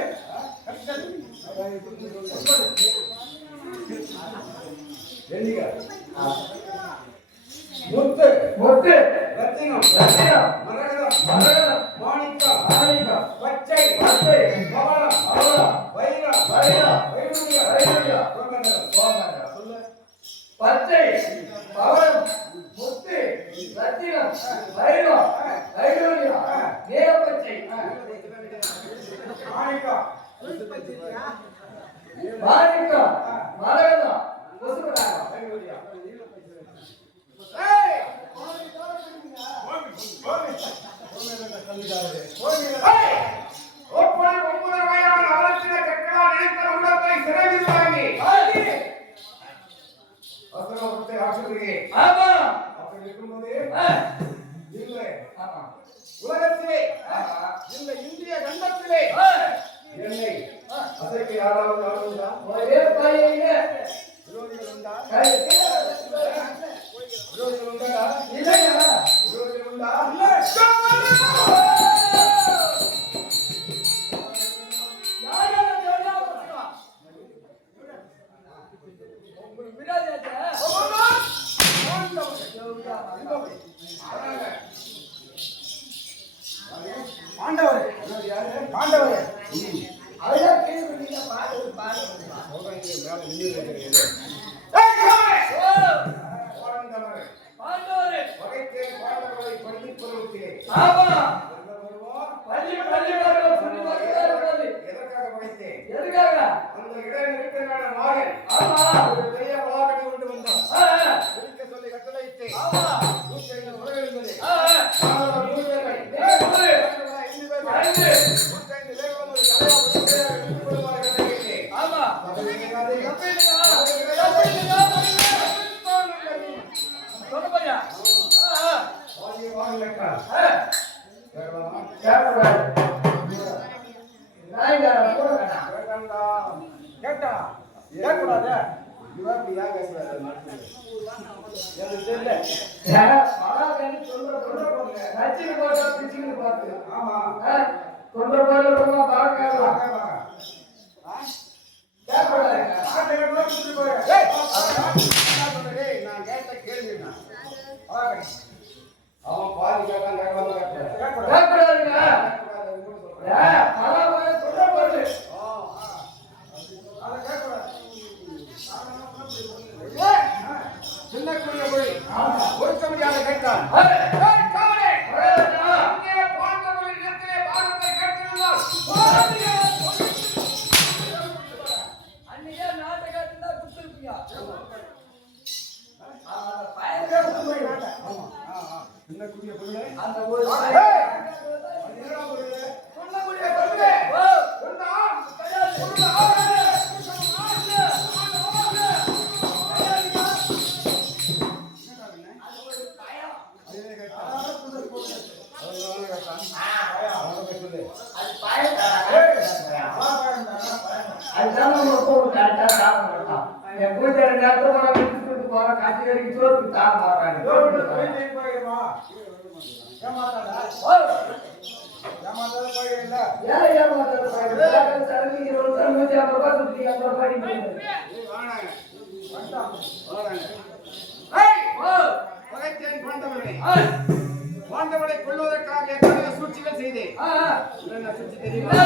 முத்து முத்து ரத்தினம் ரத்தினம் மரகதம் மரகதம் மாணிக்கம் மாணிக்கம் பச்சை பச்சை பவளம் பவளம் வைரம் வைரம் வைடூரியம் வைடூரியம் கோமேதகம். கோமேதகம். சொல்லு. பச்சை பவளம் முத்து ரத்தினம் வைரம் வைடூரியம் நீலப்பச்சை மாணிக்கம் மாணிக்கம் மரகதம் கொசுமராகம். ஆமா உலகத்திலே இந்த இந்திய கண்டத்திலே என்னை அசைக்க யாராவது ஆளுங்களா? ஒரே பையன் விரோதிகள் உண்டா? கைக்கு விரோதிகள் உண்டா? இல்லையா விரோதிகள் உண்டா? விராஜாச்சா ஆண்டவர் ஆண்டவர் அதெல்லாம் கேள்வி நீங்க பாடு பாடு ஆமா பள்ளி பள்ளிவாசல் சொல்லி வருகிறது எதுக்காக அந்த இடைநிறுத்தனான மகன் ஆமா ஒரு பெரிய வளாகத்தை கொண்டு வந்தான் இருக்க சொல்லி கட்டளையிட்டு ஆமா 105 முறைகள் இருந்தது ஆமா சொல்லுங்க கேட்டா கேட்கக்கூடாது எனக்கு தெரியல ஆமா நான் கேட்ட கேள்வி அவன் பாதி கேட்டான் சின்ன குடிய போய் ஒருக்க முடியாத கேட்டான் அன்னைக்கே நாட்டை குத்துருப்பியா சின்ன குடிய போய் அந்த ஒரு அதுதான் கரெக்டா சாப்பிடலாம் என் வீட்டுல நேரத்தை போற காட்சி வரைக்கும் சோறு சாப்பிட பாண்டவனை கொள்வதற்காக எத்தனை சூழ்ச்சிகள் செய்தேன் சூழ்ச்சி தெரியுமா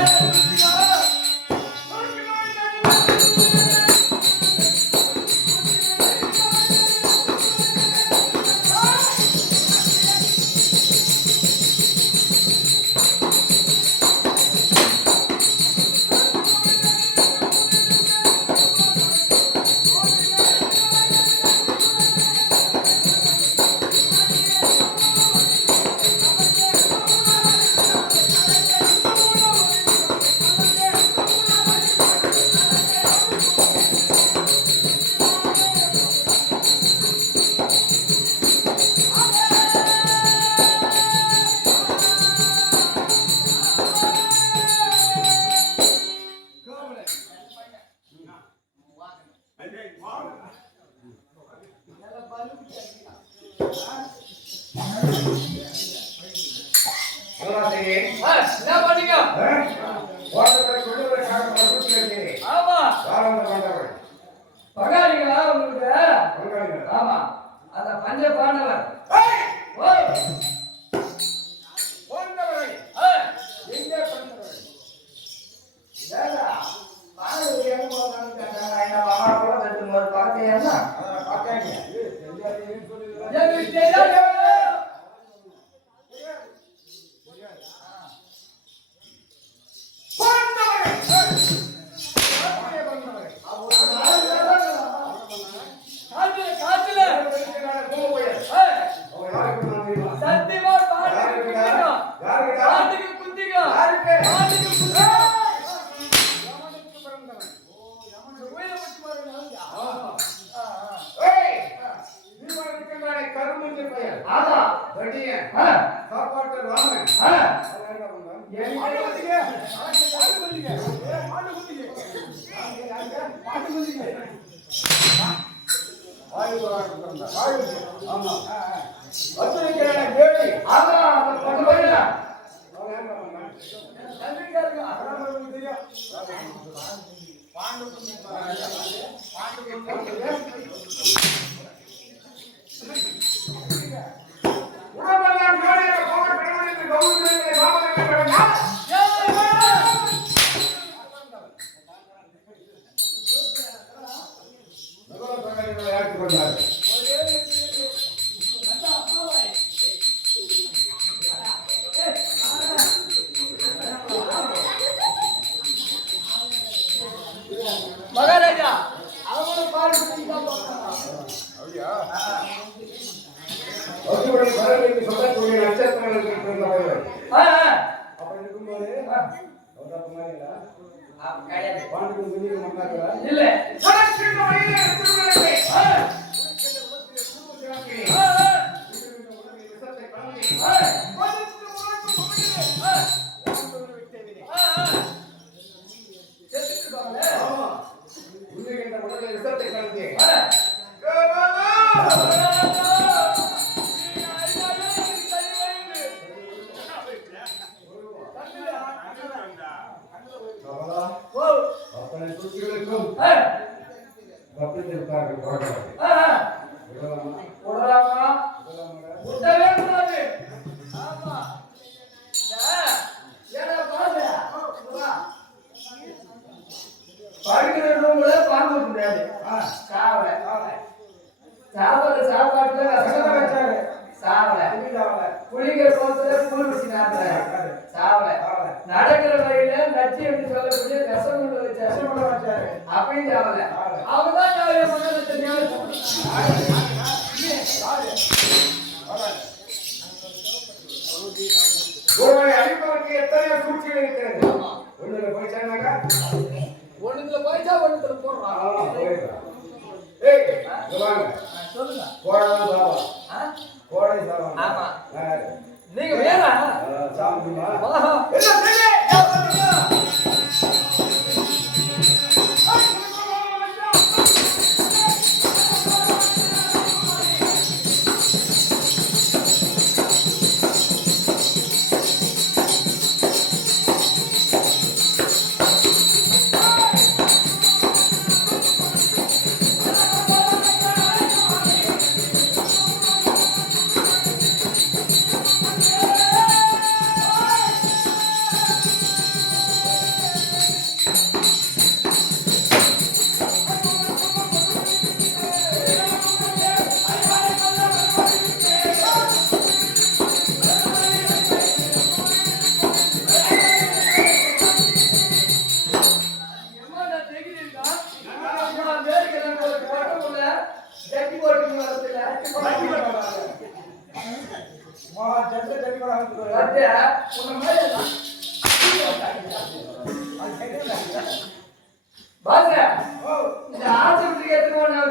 என்ன பண்ணீங்க ஆமா பகாரிங்களா உங்களுக்கு ஆமா அந்த பஞ்ச பாண்டவர் சத்தியமா பாட்டுக்கு குந்திங்க சாப்பாட்டு ராமன் ஆமா பாண்டு பசுபடி பரல் என்று சொல்லக்கூடிய நட்சத்திரங்களுக்கு பிறந்தவர்கள். அப்படி இருக்கும்போது பாண்டுக்கு முன்னிலை மன்னார்களா இல்ல வடக்கின் வழியிலே திருவிழாவே விஷத்தை கலந்து விஷத்தை கலந்து அப்பனை சுற்றிகளுக்கும் பக்தித்திருப்பார்கள் போடலாமா விடவே கூடாது. ஆமா ஏடா பாரு படுக்கிற ரூம்ல பாம்பு முடியாது. சாவல சாப்பாடு சாப்பாட்டுல கஷ்டம் வச்சாரு. சாவல குளிக்கிற கோலத்துல புல் வச்சுனாங்க. சாவல நடக்கிற வழியில நச்சு என்று சொல்லக்கூடிய ரசம் வச்சாரு. அப்படின்னு சாவல அவங்கதான் ஒருவரை அழிப்பதற்கு எத்தனையோ சூழ்ச்சிகள் இருக்கிறது. ஒண்ணுல போயிட்டாங்க ஒண்ணுல போயிட்டா ஒண்ணுல போடுறான். சொல்லுங்க கோடை சாவா ஆமா நீங்க வேற சாப்பிடுமா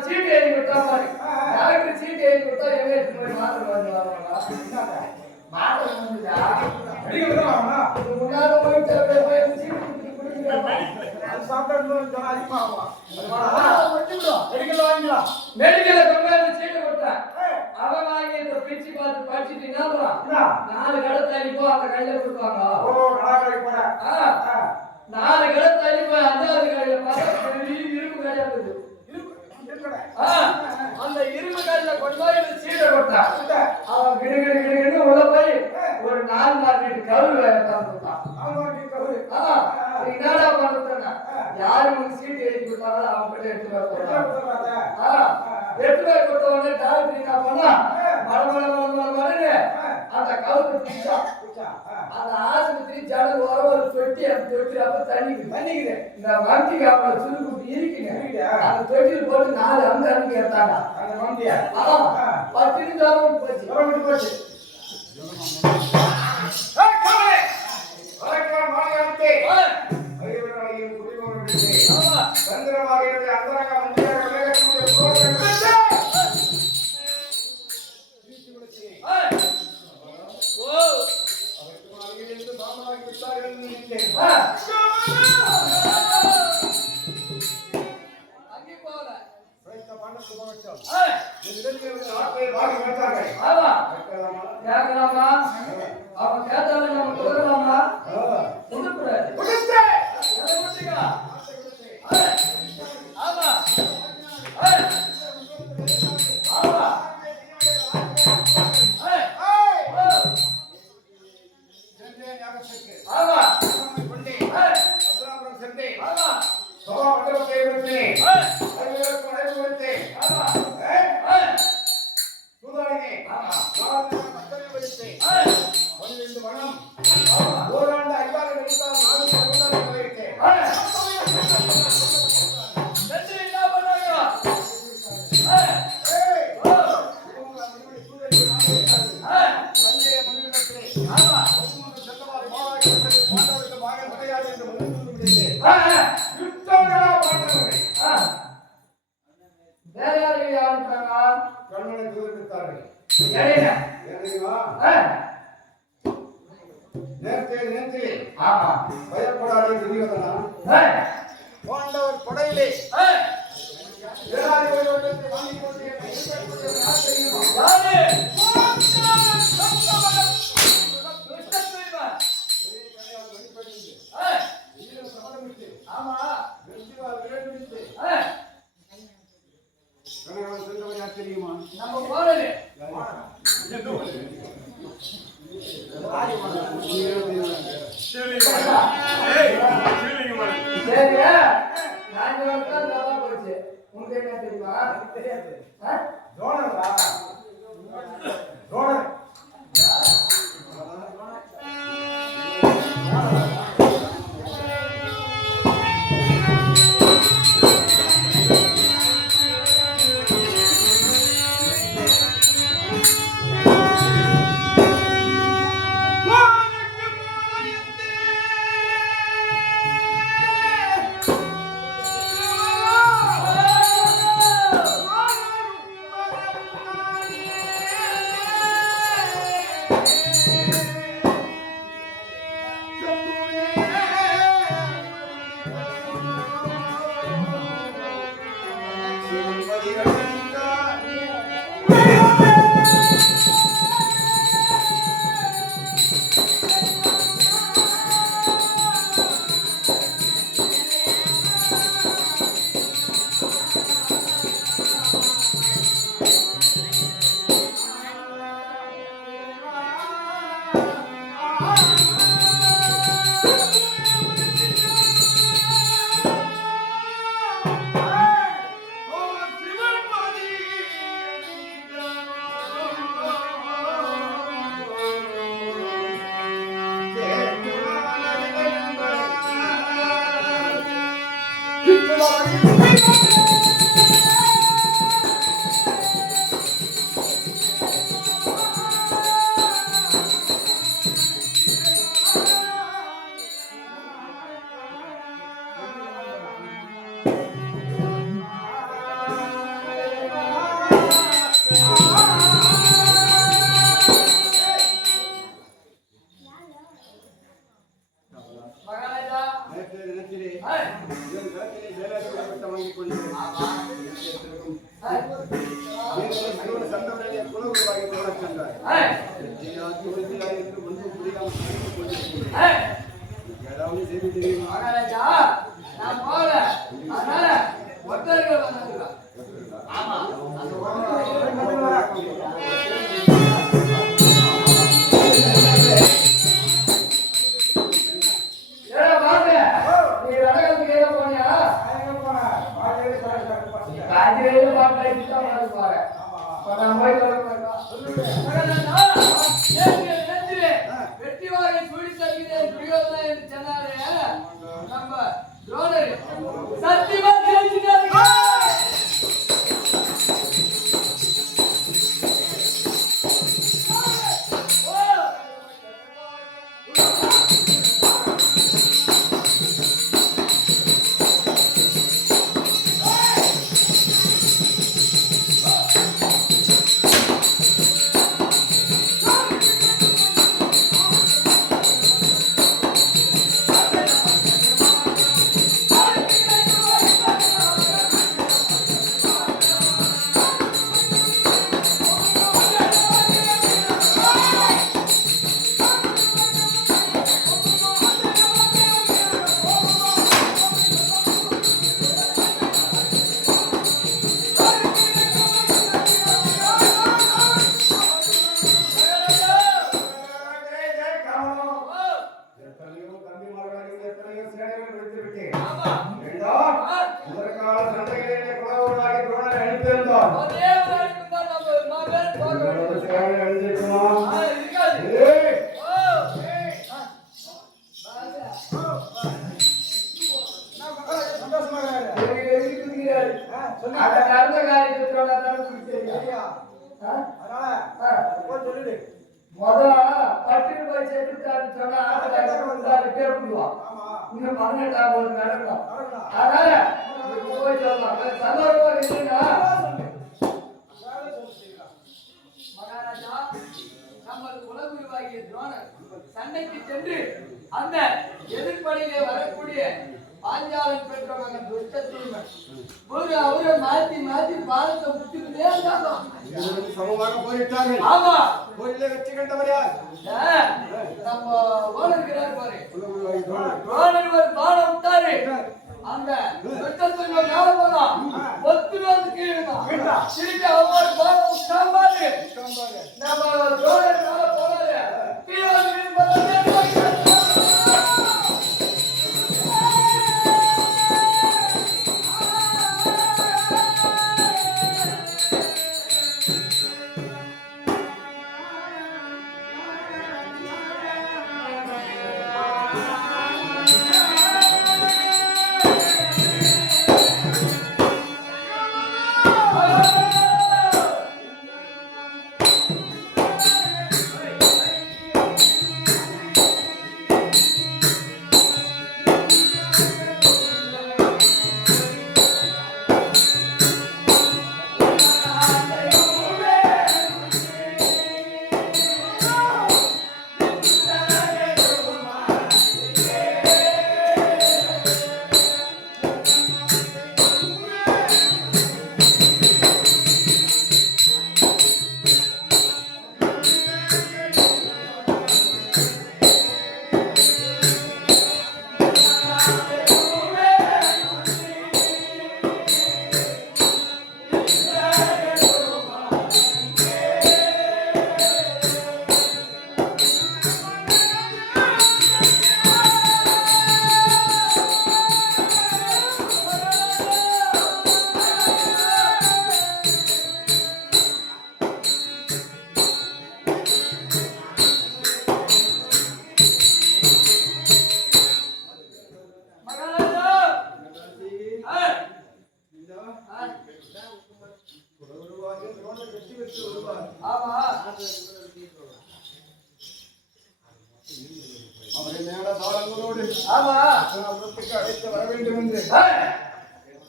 சீட்டு எழுதி கொடுத்தா பாரு. யாருக்கு சீட்டு எழுதி கொடுத்தா எங்க எடுத்து போய் மாத்திரம் வந்துதா முன்னால போய் சீட்டு மெடிக்கல்ல கொண்டாந்து சீட்டு கொடுத்தேன். அவன் வாங்கி பிரிச்சு பார்த்து படிச்சுட்டு என்ன 4 கடை தள்ளி போ அந்த கையில கொடுப்பாங்க. 4 கடை தள்ளி போய் 5வது கடையில பார்த்தா இரும்பு கடையா இருக்குது. அந்த இரும்பு கடையில கொண்டு போய் சீட்டை கொடுத்தான். அவன் கிடுகிடு உள்ள போய் ஒரு 4 மார்க்கெட் கவுரு கொடுத்தான். என்னடா பண்றதுன்னா யாரு உனக்கு சீட்டு எழுதி கொடுத்தாங்களோ அவங்க கிட்ட எடுத்து கொடுத்த உடனே டாக்டர் என்ன பண்ணா மழை அந்த கவுரு பிடிச்சா அந்த ஆஸ்பத்திரி ஜனல் வர ஒரு தொட்டி அந்த தொட்டி அப்ப தண்ணிக்குது இந்த வண்டிக்கு அவங்க சுருக்குட்டி இருக்குங்க அந்த தொட்டியில் போட்டு 4 அங்க எடுத்தாங்க அந்த வண்டியா 10 நிமிஷம் போச்சு கேட்கலாமா அவன் கேட்டாலும் நம்ம கொடுக்கலாமா கொடுக்கூடாது ஆமா ஆமா Hey! பண்டைய மனிதத்திலே ஒவ்வொரு செல்லவாறு மாவாகி பாண்டவருக்கு மகன் கிடையாது என்று முடிவு முடித்தேன். யுத்தங்களா பாண்டவர்கள் வேற யாரு யாருக்காங்க கண்ணனை தூதரித்தார்கள். ஏடா தெரியுமா? நேரத்திலே ஆமா பயப்படாதே துரியோதனா. பாண்டவர் படையிலே ஏழாயிரம் வருடத்தை வாங்கிக் கொண்டு என்னை எதிர்க்கக்கூடிய யார் தெரியுமா? ஆமா தெரியுமா? நம்ம போறது சரியா நான் நல்லா போச்சு உனக்கு என்ன தெரியுமா தெரியாது ரோணரா? ரோணர் நான் போல அதனால ஒருத்தர்கள் வந்தாங்க ஆமா வெற்றிவாகை சுழி தருகிறேன் துரியோதனா என்று சொன்னாரே நம்ம துரோணர் சத்தியமா தெரிஞ்சுக்காதீங்க 10 ரூபாய் சேர்த்துட்டாருன்னு சொன்னா ஆட்டுக்காரர் பேர் பண்ணுவான். இன்னும் 18ஆம் ஒரு நடக்கும். அதனால போய் சொல்லலாம். சந்தோஷமா இருக்கீங்களா? மகாராஜா, நமது குலகுருவாகிய துரோணர் சண்டைக்கு சென்று அந்த எதிர்ப்படையிலே வரக்கூடிய பாஞ்சாலன் பெற்ற மகன் துஷ்டத்யும்னன் அவரை மாத்தி மாத்தி பாலத்தை விட்டுக்கிட்டே இருந்தாங்க. சமமாக போயிட்டார்கள். ஆமா, போரிலே வெற்றி கண்டவர் யார்? நம்ம ஓனர் இருக்கிறார் பாரு, ஓனர் ஒரு பாலம் விட்டாரு. அந்த துஷ்டத்யும்னன் மேல போனான், 10 நாள் கீழே திருப்பி அவர் பாலம் விட்டாம்பாரு. நம்ம ஓனர் மேல போனாரு, கீழே அவரை மேல தாளங்களோடு அழைத்து வர வேண்டும் என்று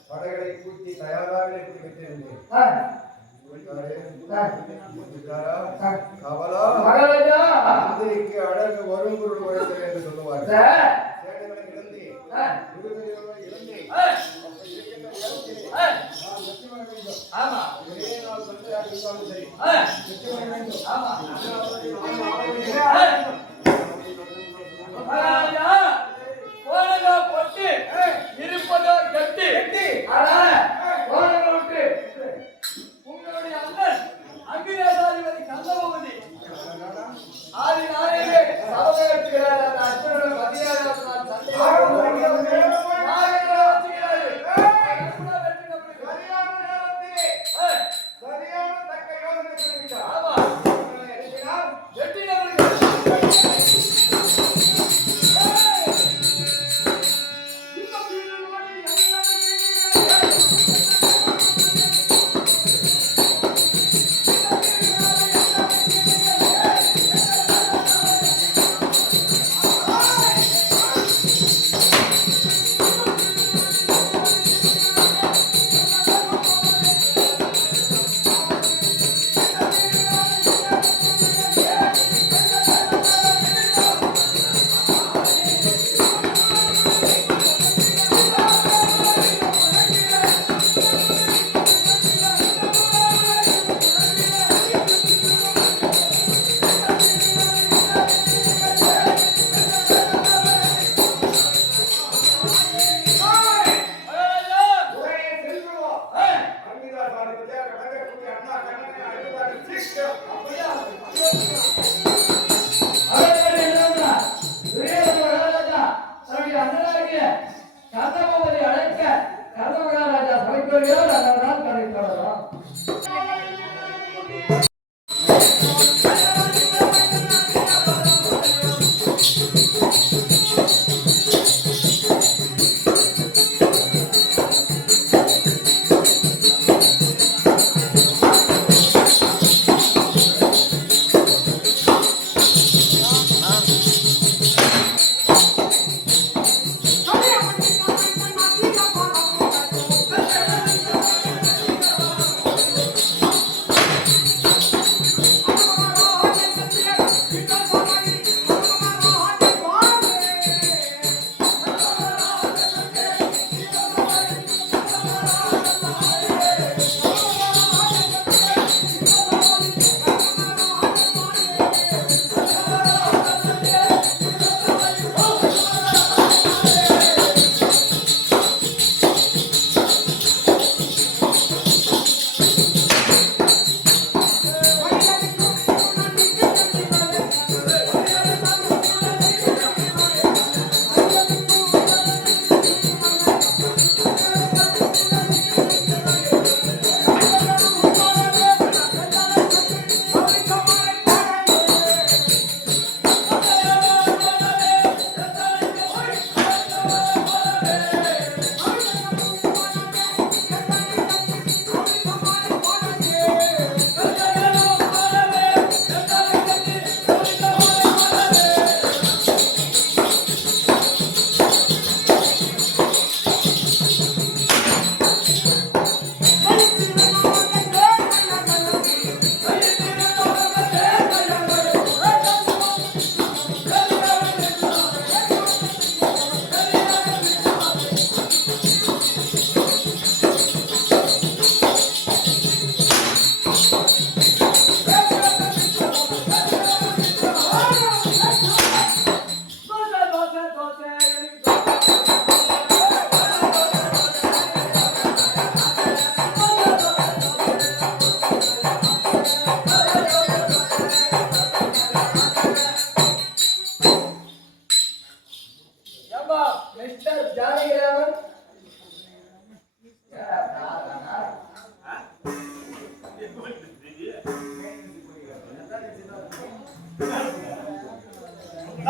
படைகளை கூட்டி தயாராக வைத்திருந்தேன். கவலா மந்திரிக்கு அழகு வரும் பொருள் உழைத்தல் என்று சொல்லுவார்கள். சேனைகளை இழந்தேன், இழந்தேன். இருப்பதோ கட்டி உங்களுடைய அண்ணன் அங்கிரேசாதிபதி கந்தபதி ஆதி நாயகே சபதேற்றுகிறார். அந்த அர்ஜுனோட பதினாறாவது நாள் சண்டை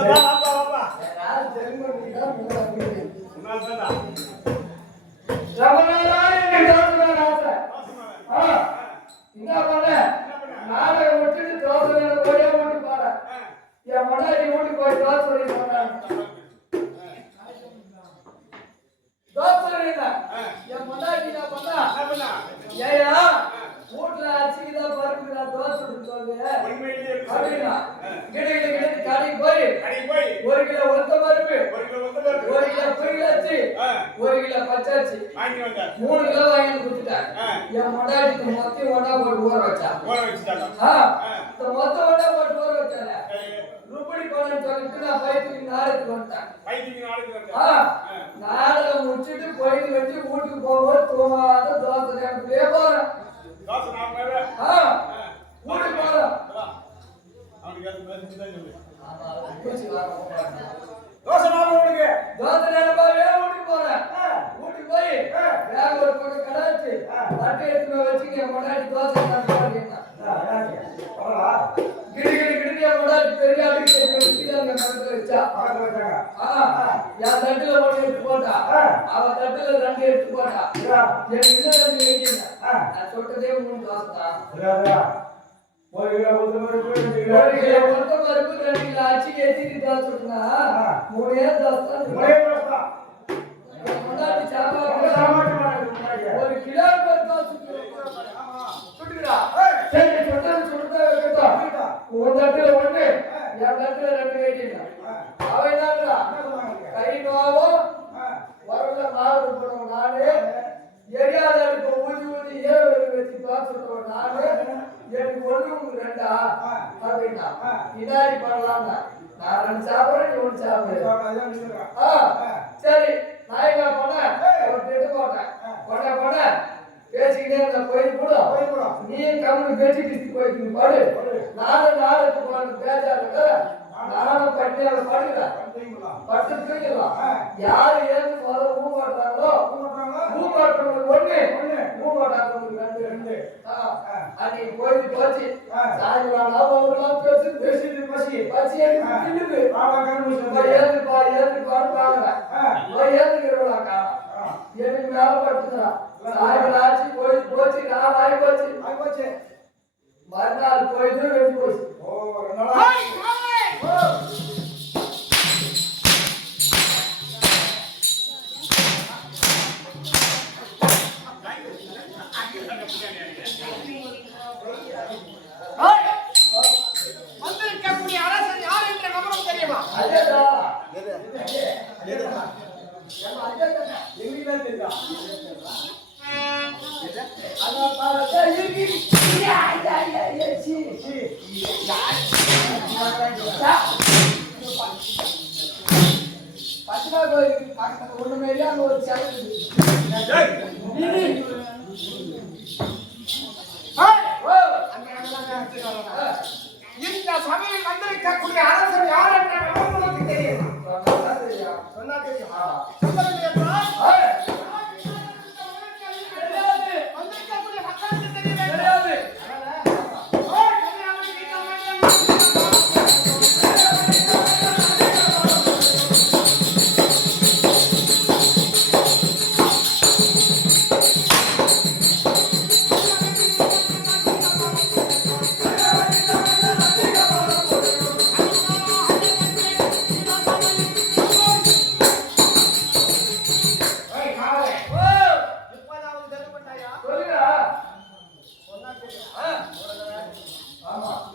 அப்பா அப்பா அப்பா யார் தெரியுமா மூணா போயிடு உன்னால் தான் ரமணாராயணன் தோசை ஆசை என்ன பண்ண நாடகம் விட்டுட்டு தோசை போய் ஓட்டு பாரு என் முன்னாடி வீட்டுக்கு போய் தோசை சொல்லி சொன்னாங்க தோசை என் முன்னாடி நான் பண்ணா ஏயா வீட்டுல அரிசிக்குதான் பருப்புக்குதா தோசை சொல்லுங்க அப்படின்னா கிட்ட கடைக்கு போய் 1 கிலோ ஒத்த பருப்பு 1 கிலோ புரியலச்சு 1 கிலோ பச்சாச்சு 3 கிலோ வாங்கி கொடுத்துட்டேன் என் முன்னாடி மொத்தம் ஒண்ணா போட்டு ஊற வச்சாங்க மொத்தம் ஒண்ணா போட்டு ஊற வச்சாங்க ரூபடி பண்ணு சொல்லிட்டு நான் பைத்துக்கு நாளைக்கு வந்துட்டேன் நாடகம் முடிச்சுட்டு போயிட்டு வச்சு வீட்டுக்கு போகும்போது தூங்காத தோசை நேரத்துலயே போறேன் வீட்டுக்கு போறேன் தோசை மாவுக்கு தோசை நேரமாவே வீட்டுக்கு போறேன் வீட்டுக்கு போய் வேக ஒரு பக்கம் கடாச்சு தட்டை எடுத்து வச்சுக்க முன்னாடி தோசை கிடுகிடு முன்னாடி பெரிய வச்சா என் தட்டுல ஒண்ணு எடுத்து போட்டா அவ தட்டுல 2 எடுத்து போட்டா எனக்கு இன்னும் 2 வைக்கல நான் சொட்டதே 3 தோசை தான் 1 கிலோ ஒத்த பருப்பு 2 கிலோ அரிசி ஏத்திட்டு தோசை சுட்டுனா 3 தோசை தான் முன்னாடி சாப்பாடு 1 கிலோ தோசை சுட்டுக்கிறா சரி சுட்டா உன் தட்டுல 1 என் தட்டுல 2 வைக்கல அவ என்னடா கை நோவோ வரல மாவு போடுவோம் நானு எரியாத அடுப்பு ஊதி ஏறு வச்சு தோசை நானு எனக்கு 1 2 அப்படின்னா இதாரி பண்ணலாம்னா நான் 2 சாப்பிடுறேன் நீ 1 சாப்பிடு சரி நான் என்ன பண்ணேன் ஒரு திட்டு போட்டேன் பேசிக்கிட்டே இருந்த போய் கூட நீ கம்மி பேசிட்டு போயிட்டு பாடு நானும் போன பேசாத நானும் பட்டியால படுகிறேன் பட்டு தூங்கிடலாம் யாரு ஏன்னு முதல்ல ஊ மாட்டுறாங்களோ ஊ மாட்டுறவங்களுக்கு 1 ஊ மாட்டாதவங்களுக்கு 2 அன்னைக்கு போயிட்டு போச்சு சாயங்காலம் லாபம் பேசிட்டு பசி எனக்கு ஏந்துக்கிறவளாக்கா எனக்கு மேல படுத்துக்கிறான் சாயங்காலம் ஆச்சு போச்சு நான் ஆகி போச்சு மறுநாள் போயிட்டு வெட்டி போச்சு வந்திருக்கக்கூடிய அரசன் யார் என்ற விவரம் தெரியுமா? இந்த சபையில் வந்திருக்கக்கூடிய அரசன் யார் என்ற விவரம் உனக்கு தெரியுமா? சொன்னா தெரியுமா?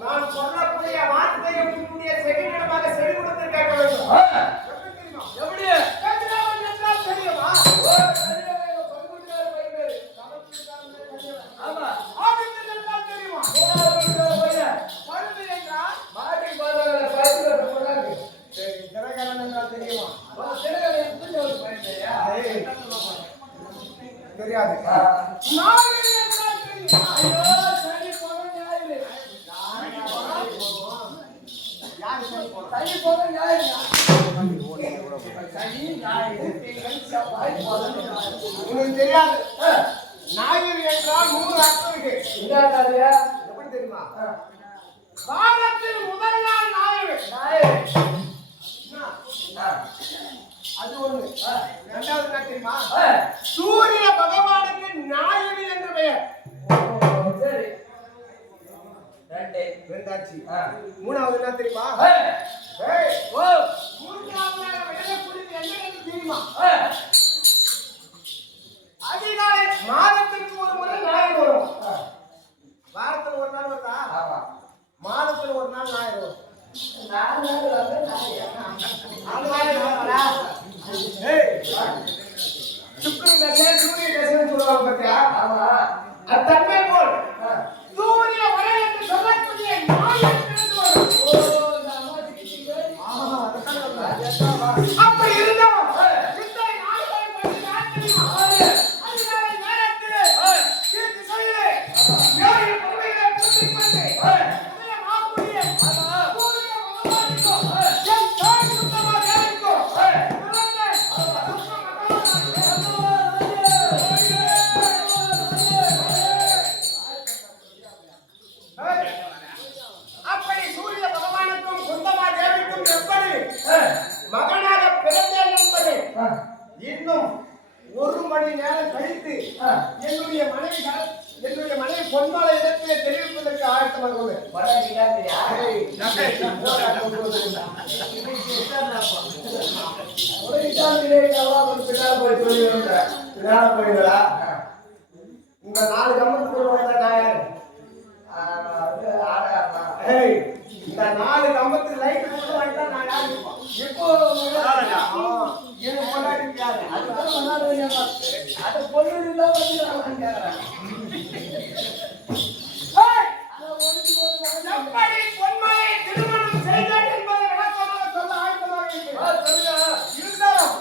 நான் சொல்லக்கூடிய வார்த்தையை உன்னுடைய செவிகளிடமாக செவி கொடுத்து கேட்க வேண்டும். எப்படி என்றால் தெரியுமா? ஆமா ஆதித்தன் என்றால் தெரியுமா? பருப்பு என்றால் சரி திரைக்கடன் என்றால் தெரியுமா? தெரியாது. நாகரி என்றால் தெரியுமா? உங்களுக்கு தெரியாது. நாகரி என்றால் 3 அர்த்தம் இருக்கு. எப்படி தெரியுமா? காலத்தில் முதல் மூன்றாவது என்ன தெரியுமா? ஏய், மூன்றாவதாக விளங்கக்கூடியது என்னன்னு தெரியுமா? அதிகாலை மாதத்திற்கு ஒரு முறை ஞாயிறு வரும். வாரத்துல ஒரு நாள் வருதா? மாதத்துல ஒரு நாள் ஞாயிறு வரும். சுக்கிர தசை சூரிய தசைன்னு சொல்லுவாங்க பாத்தியா? அத்தன்மை போல் சூரிய வரை என்று சொல்லக்கூடிய ஞாயிறு பிறந்து வரும். அப்ப இருந்தோம் இத்தனை நாட்களை பற்றி நான் தெரியுமா? அதிகாலை நேரத்திலே திசையிலே ஏழு பறவைகளை பூட்டிக் கொண்டு உதயமாகக்கூடிய சூரிய பகவானுக்கும் என் தாய் சுத்தமா தேவிக்கும் அப்படி சூரிய பகவானுக்கும் குந்தமா தேவிக்கும் எப்படி மகனாக பிறந்தேன் என்பது இன்னும் ஒரு மணி நேரம் கழித்து என்னுடைய மனைவி பொன்மலை இடத்திலே தெரிவிப்பதற்கு ஆயத்தமாக இந்த 4 கம்பத்துக்குள்ள நான் யாரு? இந்த 4 கம்பத்துக்கு லைட் போட்டு வாங்கிட்டா நான் யாரு? இப்போ எனக்கு கொண்டாடி யாரு? அது பொண்ணு எப்படி பொன்மலை திருமணம் செய்தார் என்பதை விளக்கமாக சொல்ல ஆயத்தமாக இருந்தாலும்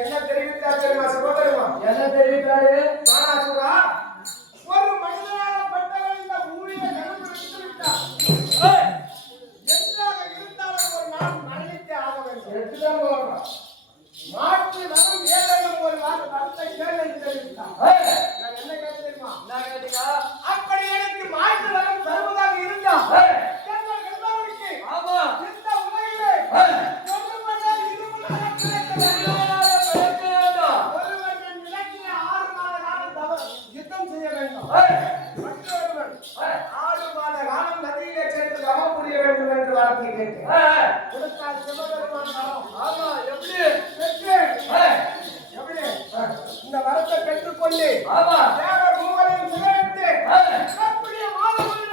என்ன தெரிவித்தார் தெரியுமா சிவபெருமா? என்ன தெரிவித்தாரு? தாராசுரா ஒரு மனிதனாகப்பட்டவன் இந்த பூமியை கடந்து விட்டு விட்டார். என்றாக இருந்தாலும் ஒரு நாள் மரணித்தே ஆக வேண்டும். எடுத்துதான் போகணும். மாற்று வரும் ஏதேனும் ஒரு வார்த்தை கேள் என்று தெரிவித்தார். நான் என்ன கேட்டு தெரியுமா? என்ன கேட்டீங்க? அப்படி எனக்கு மாற்று வரும் தருவதாக இருந்தால் இந்த உலகிலே யுத்தம் செய்ய வேண்டும். மற்றொருவன் 6 மாத காலம் நதியிலே சென்று தவம் புரிய வேண்டும் என்று வார்த்தை கேட்டேன். கொடுத்தால் சிவபெருமான் வரம். ஆமா, எப்படி இந்த வரத்தை பெற்றுக்கொண்டு தேவர் மூவரையும் சிறையிட்டு அப்படியே மாதவர்களில்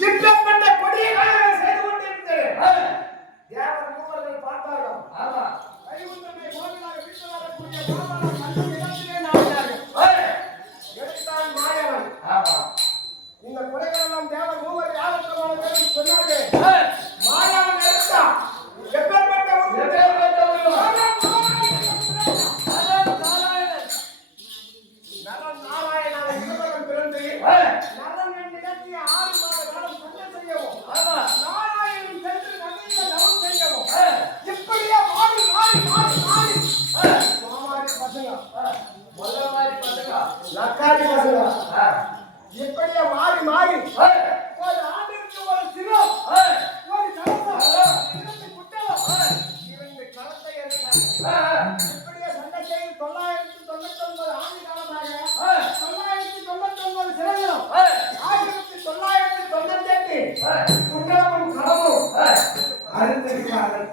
திட்டப்பட்ட கொடிய வேலைகளை செய்து கொண்டிருந்தேன். தேவர் மூவர்கள் பார்த்தார்கள். கைகுந்தனை கோவிலாக வீட்டு வரக்கூடிய பாவனம் கண்ட இடத்திலே நாடினார்கள். எடுத்தான் மாயவன். இந்த கொலைகளெல்லாம் தேவர் மூவர் யாருக்கு சொன்னார்கள். மாயவன் எடுத்தான். எப்பேற்பட்ட நாராயணாவை சிவபெருமான் பிறந்து நரன் என்னிடத்தில் 6 மாத காலம் சண்டை செய்யவும் நாராயணன் சென்று நதியில தவம் செய்யவும் இப்படியே மாறி மாமாரி பசங்க முதல்மாரி பசங்க லக்காரி பசங்க இப்படியே மாறி ஒரு ஆண்டிற்கு ஒரு சிரம் ஒரு கலசம் 2 குட்டலம் 2 களத்தை எடுத்தாங்க. இப்படியே சண்டை செய்து 999 ஆண்டு காலமாக 999 சிறங்களும் 1998 குண்டலமும் களமும் அறுத்திருக்கிறார்கள்.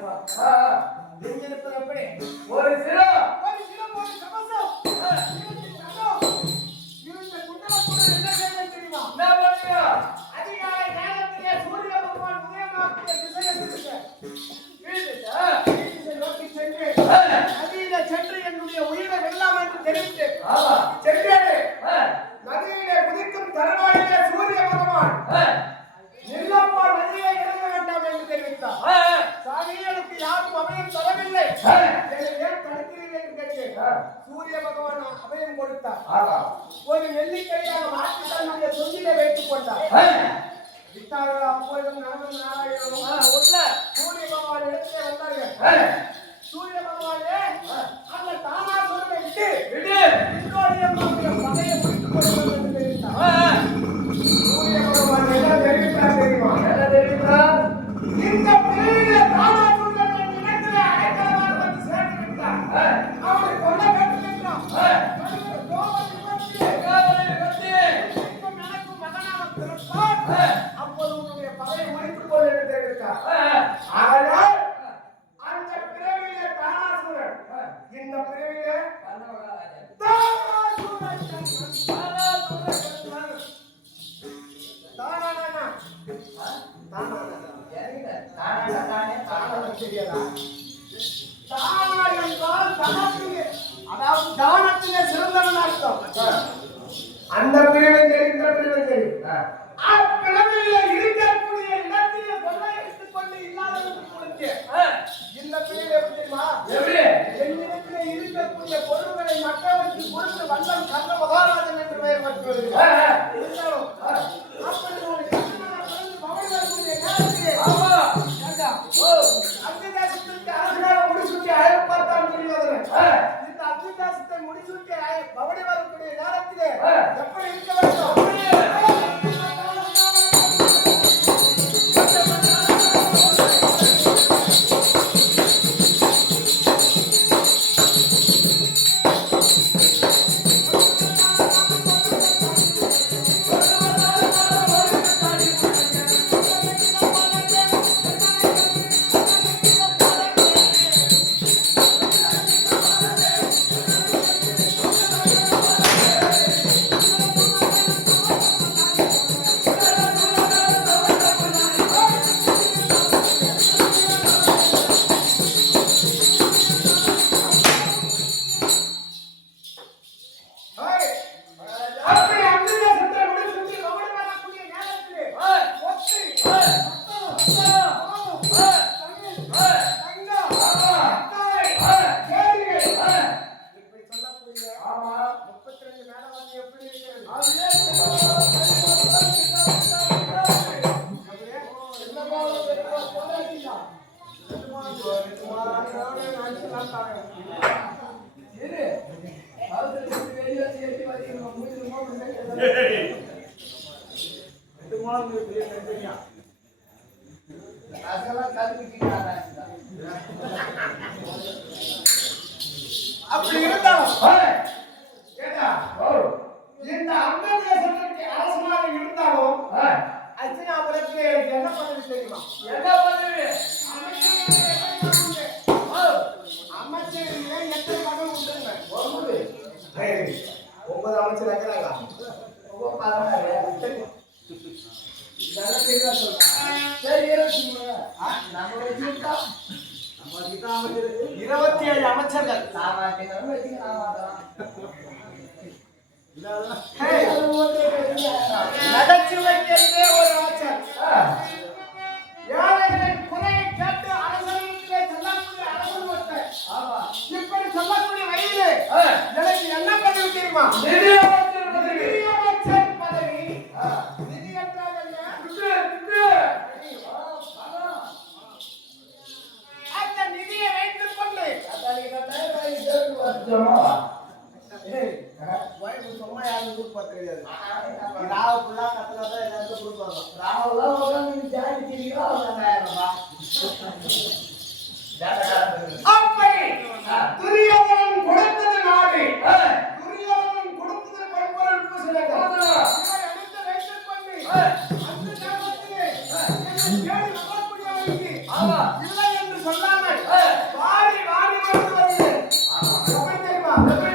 எப்படி ஒரு சிரம் ஒரு கவசம் 2 களம் அதிகாலை நேரத்திலே சூரிய பகவான் உதயமாகிய திசை எதிர்க்க நோக்கி சென்று நதியில சென்று என்னுடைய உயிரை வெல்லாம் என்று தெரிவித்து சென்றேன். நதியிலே குதிக்கும் தருவாயிலே சூரிய பகவான் நில்லப்பா நதியை இறங்க வேண்டாம் என்று தெரிவித்தார். சாமி எனக்கு யாரும் அபயம் தரவில்லை, என்னை ஏன் தடுக்கிறீர்கள் என்று கேட்டேன். சூரிய பகவான் அபயம் கொடுத்தார். ஒரு நெல்லிக்கடியாக மாற்றி தன்னுடைய சொந்திலே வைத்துக் கொண்டார். விட்டார்கள். அப்பொழுதும் நானும் நாராயணனும் உள்ள சூரிய பகவான் இடத்திலே வந்தார்கள். சூரிய பகவானே அந்த தானாசுரனை விட்டு இன்னொரு பகையை முடித்துக் கொள்வது என்று தெரிவித்தார். சூரிய பகவான் என்ன தெரிவித்தார் தெரியுமா? என்ன தெரிவித்தார்? இந்த பிரிவிலே தானாசுரன் என் இடத்திலே அடைக்கலமாக வந்து சேர்ந்து விட்டார். அவனை கொல்ல வேண்டும் என்றான். எனக்கும் மகனாக பிறப்பான். அப்போது உன்னுடைய பகையை முடித்துக் கொள் என்று தெரிவித்தார். ஆனால் அந்த பிறவிலே தானாசுரன், இந்த பிறவிலே தானத்திலே சிறந்தவன் அர்த்தம். அந்த பிரிவை சரி, இந்த பிரிவை சரி, அப்பிறவிலே இருக்கக்கூடிய இடத்திலே கொள்ளை எடுத்துக் கொண்டு இல்லாதவனுக்கு கொடுத்து இந்த பிரிவை தெரியுமா? என்னிடத்திலே இருக்கக்கூடிய பொருள்களை மற்றவருக்கு கொடுத்து வந்தம் கந்த மகாராஜன் என்று பெயர் பெற்று வருகிறார். இருந்தாலும் அப்படி ஒரு அத்தியாசத்திற்கு அரசாக முடிசூட்டி அழைப்பார்த்தான் துரியோதனன். இந்த அத்தியாசத்தை முடிசூட்டி பவனி வரக்கூடிய நேரத்திலே எப்படி இருக்க வேண்டும்? அப்படி இருந்தாலும் இந்த அங்கதேசத்திற்கு அரசனாக இருந்தாலும் அர்ச்சனாபுரத்திலே என்ன பதவி தெரியுமா? என்ன பதவி? அமைச்சரிலே எத்தனை மகன் உண்டுங்க? 9 அமைச்சர் இருக்கிறாங்க. சரி 27 அமைச்சர்கள். நகைச்சுவைக்கே ஒரு அமைச்சர். ஏழைகளின் குறையை கேட்டு அரசனிடத்திலே சொல்லக்கூடிய அரசன் ஒருத்தர். இப்படி சொல்லக்கூடிய வயதிலே எனக்கு என்ன பதவி தெரியுமா? நிதியமைச்சர் பதவி. நிதி என்றால் என்ன? அந்த நிதியை வைத்துக் கொண்டு சும்மா யாரும் கொடுப்பா தெரியாது. ராவ ஃபுல்லா கத்துனாதான் எல்லாருக்கும் கொடுப்பாங்க. ராவெல்லாம் உட்காந்து ஜாதி திரிக்கிறா அப்படி துரியோதனன் கொடுத்தது நாடு. துரியோதனன் கொடுத்தது பண்பொருள் பூசணங்கள். இதை எடுத்து வைத்துக் கொண்டு அந்த நேரத்திலே என்னை தேடி வரக்கூடியவனுக்கு இல்லை என்று சொல்லாமல் வாரி வாரி வந்து வருகிறேன். எப்படி தெரியுமா? எப்படி?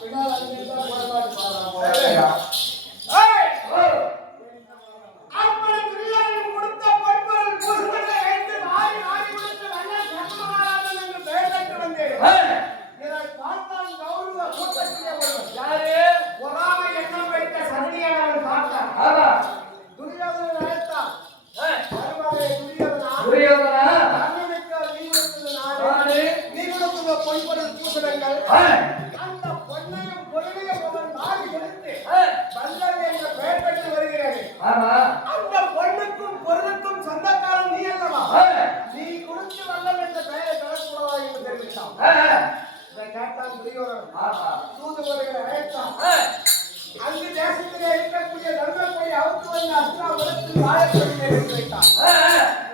பின்னால் அங்கிருந்தா போராட்டு பாடுறான். ஏய், ஓ, அப்படி துரியோதனன் கொடுத்த பொற்பொருள் பூசுகளை வைத்து வாரி வாரி கொடுத்து நல்ல சர்மகாராதன் என்று பெயர் பெற்று வந்தேன். இதை பார்த்தான் கௌரவ கூட்டத்திலே ஒருவன். யாரு? பொறாமை எண்ணம் வைத்த சகனியானவன் பார்த்தான். ஆமா. துரியோதனன் அழைத்தான். மருமகனே துரியோதனா, துரியோதனா, அண்ணனுக்கு நீ கொடுத்தது நானே. நானே. நீ கொடுத்த பொய்பொருள் பூசலங்கள் ஆ, அந்த பொன்னையும் பொருளையும் அவன் வாரி எடுத்து ஆ, வல்லல் என்ற பெயர் பெற்று வருகிறது. ஆமா. அந்த பொண்ணுக்கும் பொருளுக்கும் சொந்தக்காரன் நீ அல்லவா? ஆ, நீ கொடுத்து வல்லல் என்ற பெயரை பெறக்கூடாதா என்று தெரிவித்தான். ஆ, இதை கேட்டான் துரியோதனன். ஆமா. தூதுவர்களை அழைத்தான். ஆ, அங்கு தேசத்திலே இருக்கக்கூடிய தர்மப்படி அவுத்து வந்த அஸ்திராபுரத்தில் வாழக்கூடிய வைத்தான். ஆ,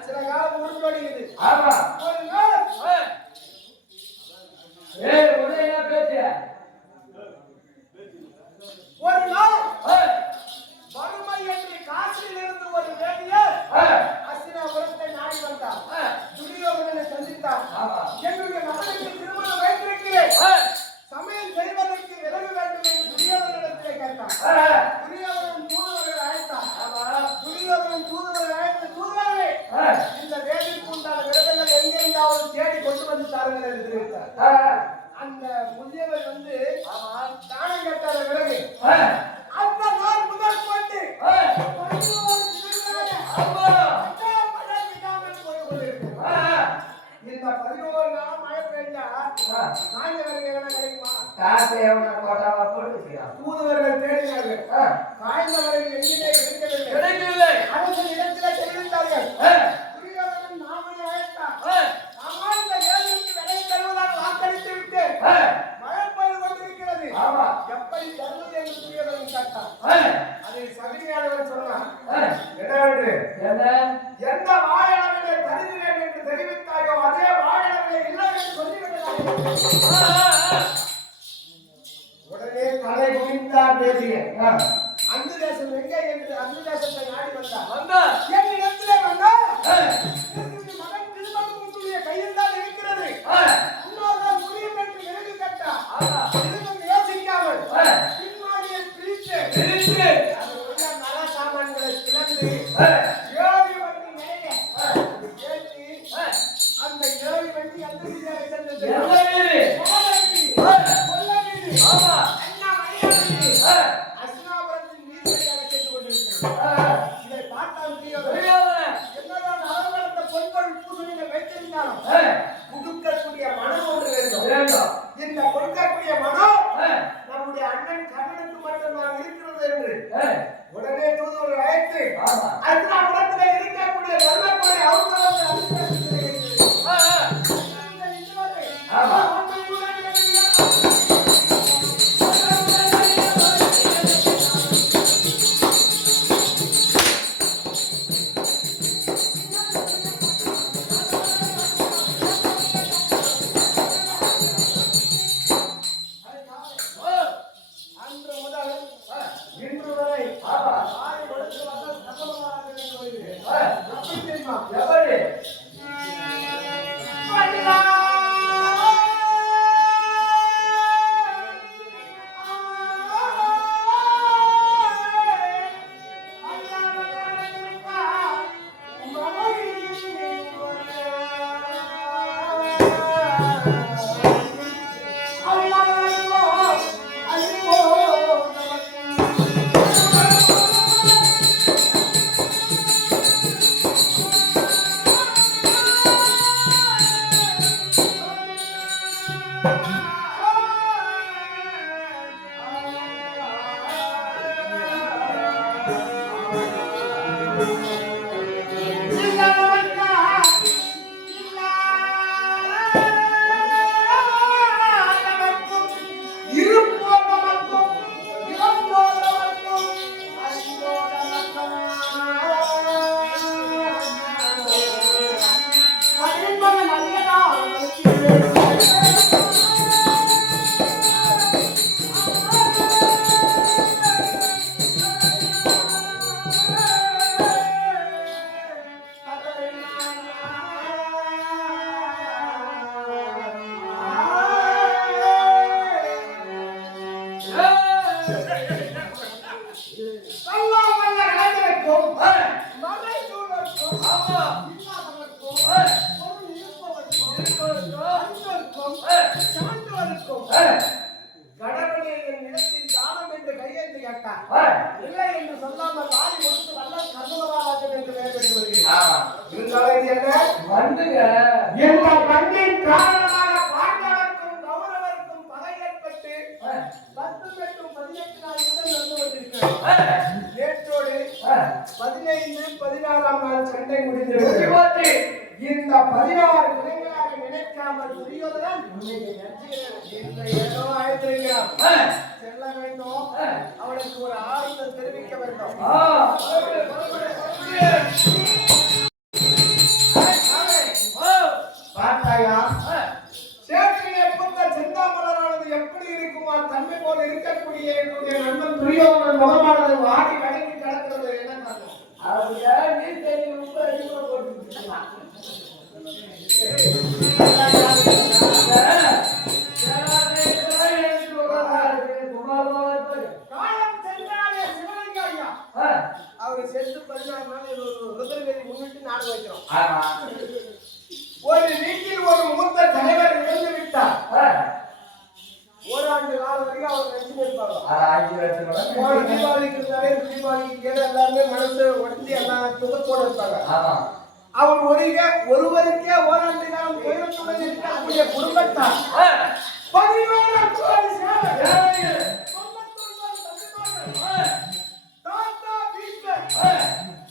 சில காலம் முடிந்தோடுகிறது. ஆமா. ஒரு நாள் ஆ. ஏய், உடனே என்ன பேச்சு? ஒரு நாள் ஆ, வறுமை என்று காசிலிருந்து ஒரு வேதியர் ஆ, அஸ்திராபுரத்தை நாடி வந்தார். ஆ, துரியோதனனை சந்தித்தார். ஆமா. என்னுடைய மகனுக்கு திருமணம் வைத்திருக்கிறேன், ஆ, சமையல் செய்வதற்கு விறகு வேண்டும் என்று துரியோதனிடத்திலே கேட்டான். ஆ, துரியோதனன் தூதுவர்களை அழைத்தான். ஆமா. துரியோதனன் தூதுவர்களை அழைத்து, தூதுவர்களே, ஆ, இந்த வேதிக்கு உண்டான விறகுகள் எங்கெங்காவது தேடி கொண்டு வந்து தாருங்கள் என்று தெரிவித்தார். ஆ, அந்த முதியவர் வந்து ஆமா. தானம் கேட்டார விறகு. ஆ, அந்த நாள் முதல் கொண்டு ஆ, 11 திருவிழாவை ஆமா. மழை விடாமல் போய் கொண்டிருக்கிறது. ஆ, இந்த 11 நாள் மழை பெய்ஞ்சா ஆ. காஞ்ச விறகு எதனா கிடைக்குமா? காசு எவனா கோட்டாவா போட்டு வச்சுக்கிறான். தூதுவர்கள் தேடினார்கள். ஆ, காய்ந்த விறகு எங்கேயுமே கிடைக்கவில்லை. கிடைக்கவில்லை. அரசன் இடத்திலே தெரிவித்தார்கள். ஆ, துரியோதனன் மாமனை அழைத்தான். ஆ, அம்மா, இந்த வேதிக்கு விலை தருவதாக வாக்களித்து விட்டு ஆ, மழை பெய்து கொண்டிருக்கிறது. ஆமா. எப்படி தருவது என்று துரியோதனன் கேட்டான். ஆ, அதை சகுனியானவன் சொன்னான். ஆ. என்னவென்று? என்ன? எந்த வாழளவிலே தருகிறேன் என்று தெரிவித்தாயோ அதே வாழளவிலே இல்லை என்று சொல்லிவிட்டதாக. ஆ, ஆ, உடனே தலை குனிந்தார் வேதியர். ஆ. அந்த தேசம் எங்கே என்று அந்த தேசத்தை நாடி வந்தார். வந்தா. என் இடத்திலே வந்தார். ஆ, என்னுடைய மகன் திருமணம் உன்னுடைய கையில் தான் இருக்கிறது. ஆ, உன்னால் முடியும் என்று விலகு கேட்டார். ஆமா. இதுவும் யோசிக்காமல் ஆ, பின்மாடியை பிரித்து பிரித்து. அது உள்ள நல சாமான்களை பிளந்து ஆ, ஏறி வண்டி மேலே ஆ, ஏற்றி ஆ. அந்த ஏறி வண்டி அந்த வீதியாக சென்றது. எந்த வீடு? கோலவீதி, ஆ. கொல்லவீதி, ஆமா. அண்ணா மணியாவீதி, ஆ, அஸ்தினாபுரத்தின் வீதி வழியாக சென்று கொண்டிருக்கிறது. ஆ. இதை பார்த்தால் துரியோதனன், துரியோதனன். என்னதான் அவர்களந்த பொன்பொருள் பூசணிகள் வைத்திருந்தாலும் ஆ, கொடுக்கக்கூடிய மனம் ஒன்று வேண்டும். வேண்டும். இந்த கொடுக்கக்கூடிய மனம் ஆ, நம்முடைய அண்ணன் கண்ணனுக்கு மட்டும் நான் இருக்கிறது என்று ஆ. உடனே தூதுவர்கள் அழைத்து ஆமா. அஸ்தினாபுரத்திலே இருக்கக்கூடிய தர்மப்படி அவர்களோடு அனுப்பிவிட்டு இருக்கிறது. ஆ, ஆ. ஆமா. ஆ அன்புக்கும் சான்றோருக்கும் கடவுளே என் இடத்தில் தானம் என்று கையெழுத்து கேட்டார். இல்லை என்று சொல்லாமல் வாரி கொடுத்து வல்ல கர்மராஜன் என்று பெயர் பெற்று வருகிறேன். இருந்தாலும் இது என்ன வந்துங்க இந்த பண்டின் காரணமாக பாண்டவருக்கும் கௌரவருக்கும் பகை ஏற்பட்டு 10 மற்றும் 18 நாள் யுத்தம் நடந்து கொண்டிருக்கிறது. நேற்றோடு 15, 16ஆம் நாள் சண்டை முடிந்திருக்கிறது. இந்த 16 இளைஞராக நினைக்காமல் துரியோதனன் ஏதோ அழைத்திருக்கிறான். செல்ல வேண்டும், அவனுக்கு ஒரு ஆறுதல் தெரிவிக்க வேண்டும். பார்த்தாயா, சேற்றிலே பூத்த செந்தாமலரானது எப்படி இருக்குமா தன்மை போல இருக்கக்கூடிய என்னுடைய நண்பன் துரியோதனன் முகமானது வாடி வடங்கி கிடக்கிறது. என்ன காரணம்? அவங்க நீர் தண்ணி ரொம்ப அதிகமா போட்டுருக்காங்க. காலம் சென்றாலே சிவலிங்க ஐயா அவர் சென்று 16 நாள் ருத்ரவேதி முன்னிட்டு நாடு வைக்கிறோம். ஒரு வீட்டில் ஒரு மூத்த தலைவர் இறந்து விட்டார். ஓராண்டு காலம் வரைக்கும் அவர் நெஞ்சு இருப்பாங்க. தீபாவளிக்கு இருந்தாலே தீபாவளிக்கு எல்லாருமே மனசு உடஞ்சி எல்லாம் துகத்தோடு இருப்பாங்க. அவர் ஒருவருக்கே ஓராண்டு காலம் துயரத்துடன் இருக்கக்கூடிய குடும்பத்தார் 16 கோடி சேவகர்கள், 99 தம்பிமார்கள், தாத்தா பீஷ்மர்,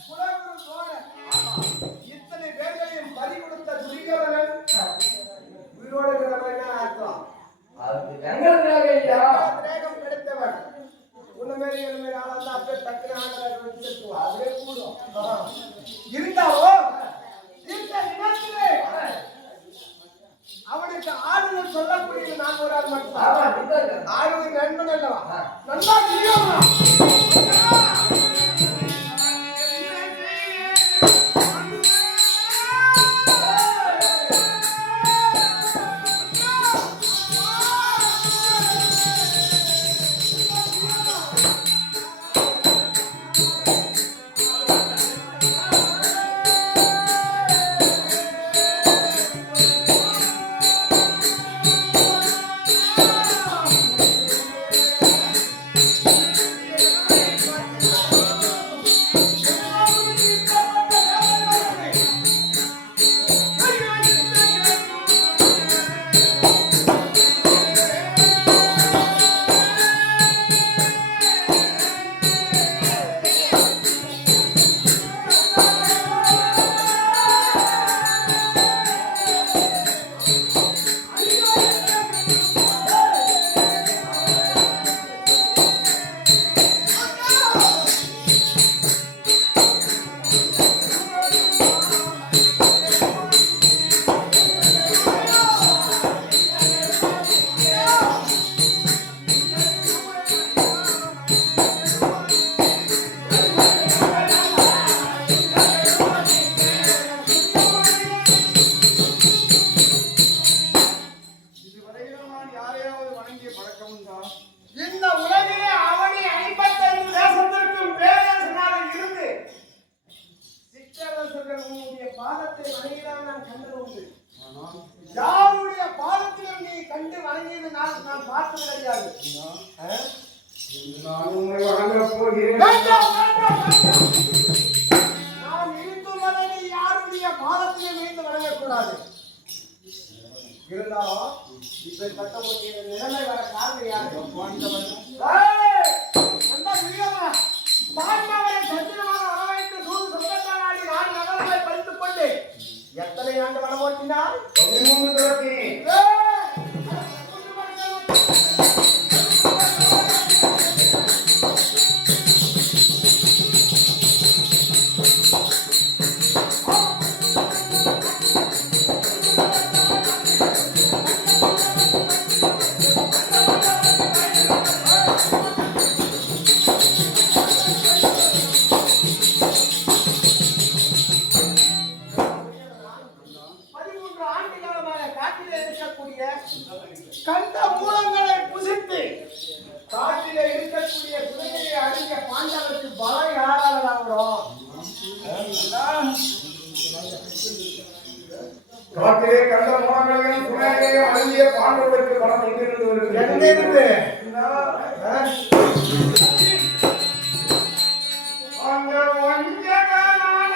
குலகுரு சோழர், இத்தனை பேர்களையும் பறி கொடுத்த துரியோதனன் உயிரோடு இருக்கிறவன் அர்த்தம். திரேகம் கிடைத்தவன். உன்னமேரி என்னமேரி ஆளாந்தா அப்படியே டக்குனு ஆண்டவரை வச்சுருக்குவான். அதுவே கூடும். இருந்தாலும் இந்த நிலத்திலே அவனுக்கு ஆறுதல் சொல்லக்கூடிய நான் ஒரு ஆள் மட்டும். ஆறுதல் நண்பன் அல்லவா? நல்லா இந்த உலகிலே அவனை 55 தேசத்திற்கும் பேரரசனாக இருந்து சிற்றரசர்கள் உன்னுடைய பாதத்தை வணங்கினால் நான் கண்டது உண்டு. யாருடைய பாதத்திலும் நீ கண்டு வணங்கியது நான் பார்த்தது கிடையாது. நான் இருந்துள்ளதை நீ யாருடைய பாதத்திலும் மீண்டு வணங்கக்கூடாது. இருந்தாலும் இப்ப கட்டக்கூடிய நிலைமை வர காரணம் யாரு? பாண்டவரை சத்திரமாக வரவைத்து சூது சொந்தத்தானாடி 4 நகரங்களை பறித்துக் கொண்டு எத்தனை ஆண்டு வனம் ஓட்டினார்? 13 துரத்தி. கண்ட மூலங்களை புசித்து காட்டிலே இருக்கக்கூடிய குதிரையை அடிக்க பாண்டவருக்கு பலம் யாரால வரும்? காட்டிலே கண்ட மூலம் கொடிய பாண்டவர்களுக்கு பணம் எங்கிருந்து வருகிறது? எங்க இருந்து? அந்த வஞ்சகனான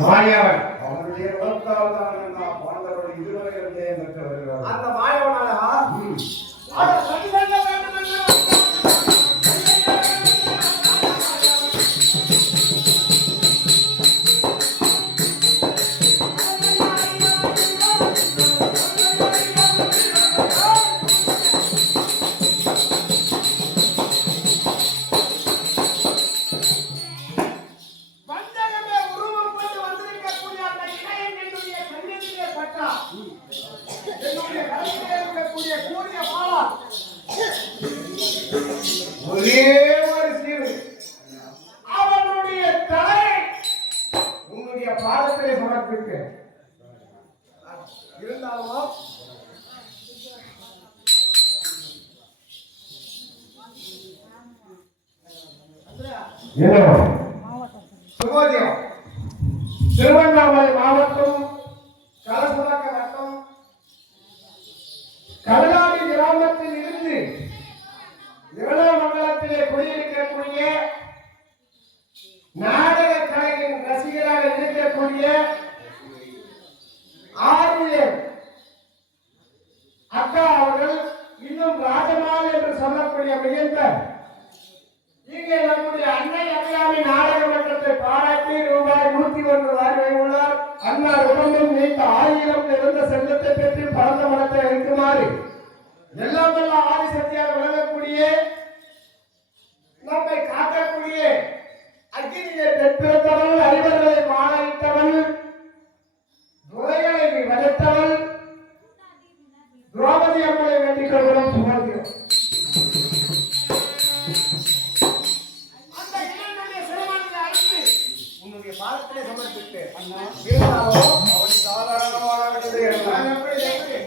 மாயவன் அவனுடைய வளர்த்தால் தான் பாண்டவர்கள் இதுவரை பெற்று வருகிறார். அந்த மாயவனால ஒரே ஒரு சீரு அவனுடைய தலை உன்னுடைய பாதத்திலே சமர்ப்பிக்க இருந்தாலும் சுபோதயம் திருவண்ணாமலை மாவட்டம் கலசுரக்க வட்டம் கடலாடி கிராமத்தில் இருந்து மண்டலத்திலே குடியிருக்கக்கூடிய நாடக கலையின் ரசிகராக இருக்கக்கூடிய ஆர்வலர் அக்கா அவர்கள் இன்னும் ராஜமால் என்று சொல்லக்கூடிய மிகுந்த இங்கே நம்முடைய அன்னை அபிராமி நாடக மன்றத்தை பாராட்டி ரூபாய் 101 வழங்கியுள்ளார். அன்னார் உடம்பும் நீண்ட ஆயிரம் நிறந்த செல்வத்தை பெற்று பரந்த மனத்தை வைக்குமாறு எல்லாம் வல்ல ஆதிசக்தியாக விளங்கக்கூடிய நம்மை காக்கக்கூடிய அக்கினியை பெற்றிருந்தவள் அறிவர்களை மாலையிட்டவள் துறைகளை வளர்த்தவள் திரௌபதி அம்மனை வேண்டிக் கொள்கிறோம். சுமதியம் அந்த இளைஞனுடைய சிறுவனை அழைத்து உன்னுடைய பாதத்திலே சமர்ப்பித்து இருந்தாலும் அவன் சாதாரணமானது நான் எப்படி எப்படி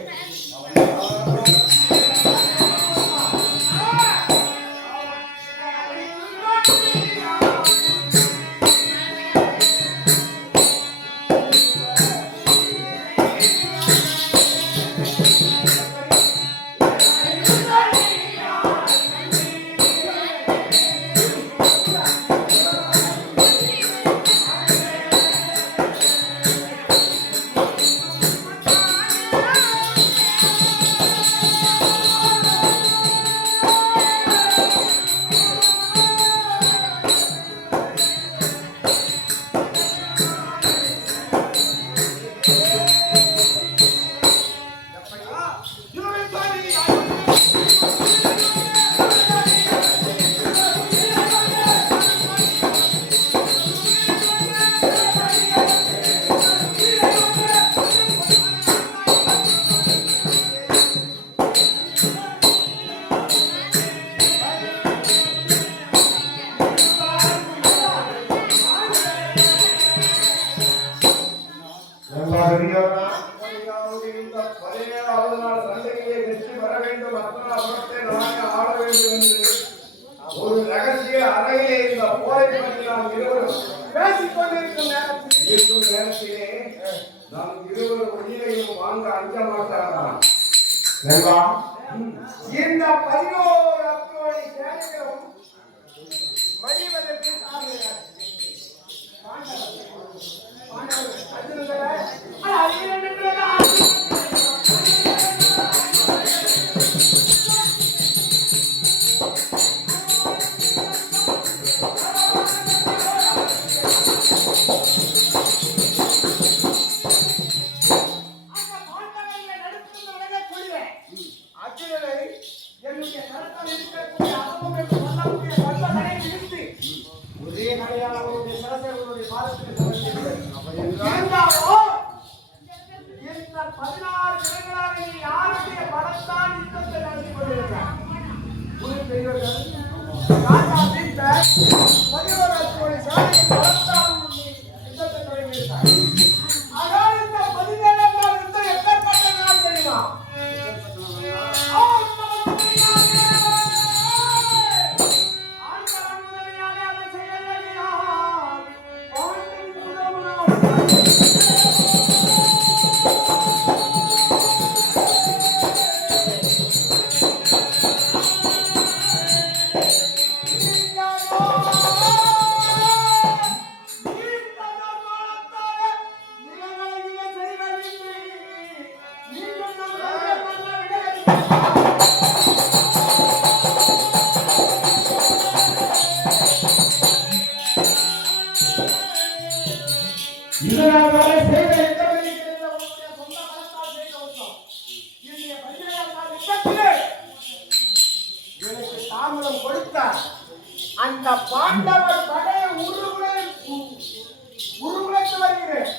காலையிலே இந்த போரை பற்றி நாம் இருவரும் பேசிக் கொண்டிருக்கும் நேரத்திலே நாம் இருவரும் உயிரையும் வாங்க அஞ்ச மாட்டாராம். இந்த 11 அக்கோடி சேனைகளும் மடிவதற்கு காரணம் ஒரே நடையாக அவருடைய சரசர்களுடைய பாதத்தில் இந்த 16 தினங்களாக நீ யாருடைய பலத்தான் யுத்தத்தை நடத்தி கொண்டிருக்கிறார்? ராஜா வீட்ட 11 சாலையை பலத்தான் யுத்தத்தை தொடங்கியிருக்கார். ஆனால் இந்த 17ஆம் நாள் யுத்தம் எப்பேற்பட்ட நாள் தெரியுமா? தாமதம் கொடுத்தார். அந்த பாண்டவர் படையை உருகுலைத்து வருகிறேன்.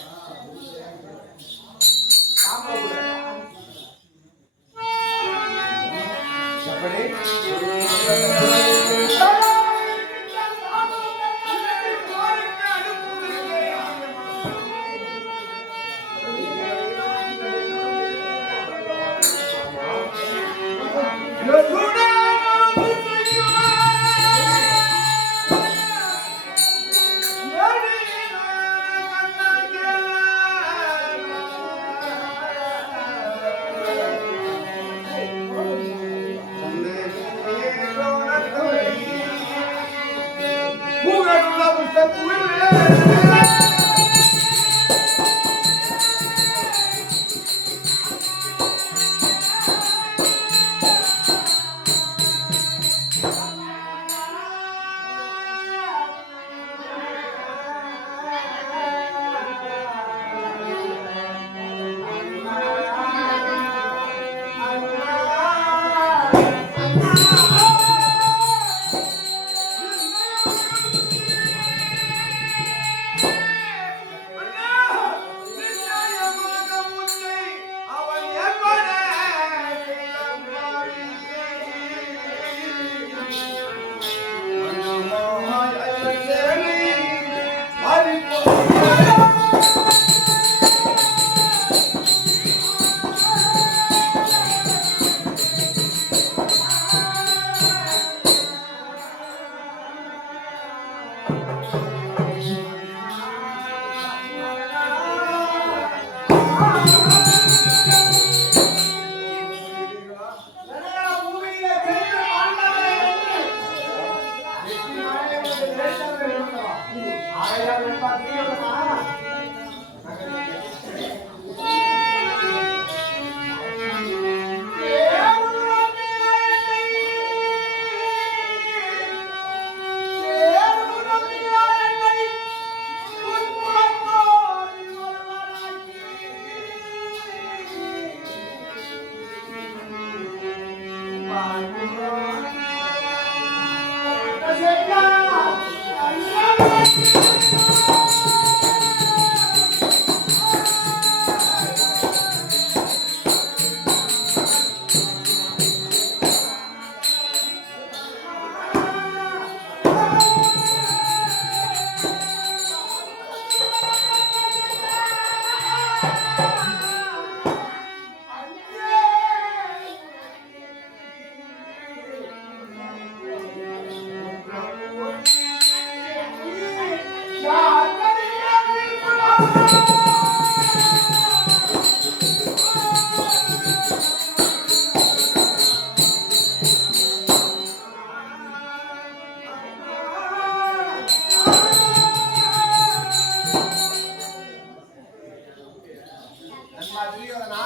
நண்பா துரியோதனா,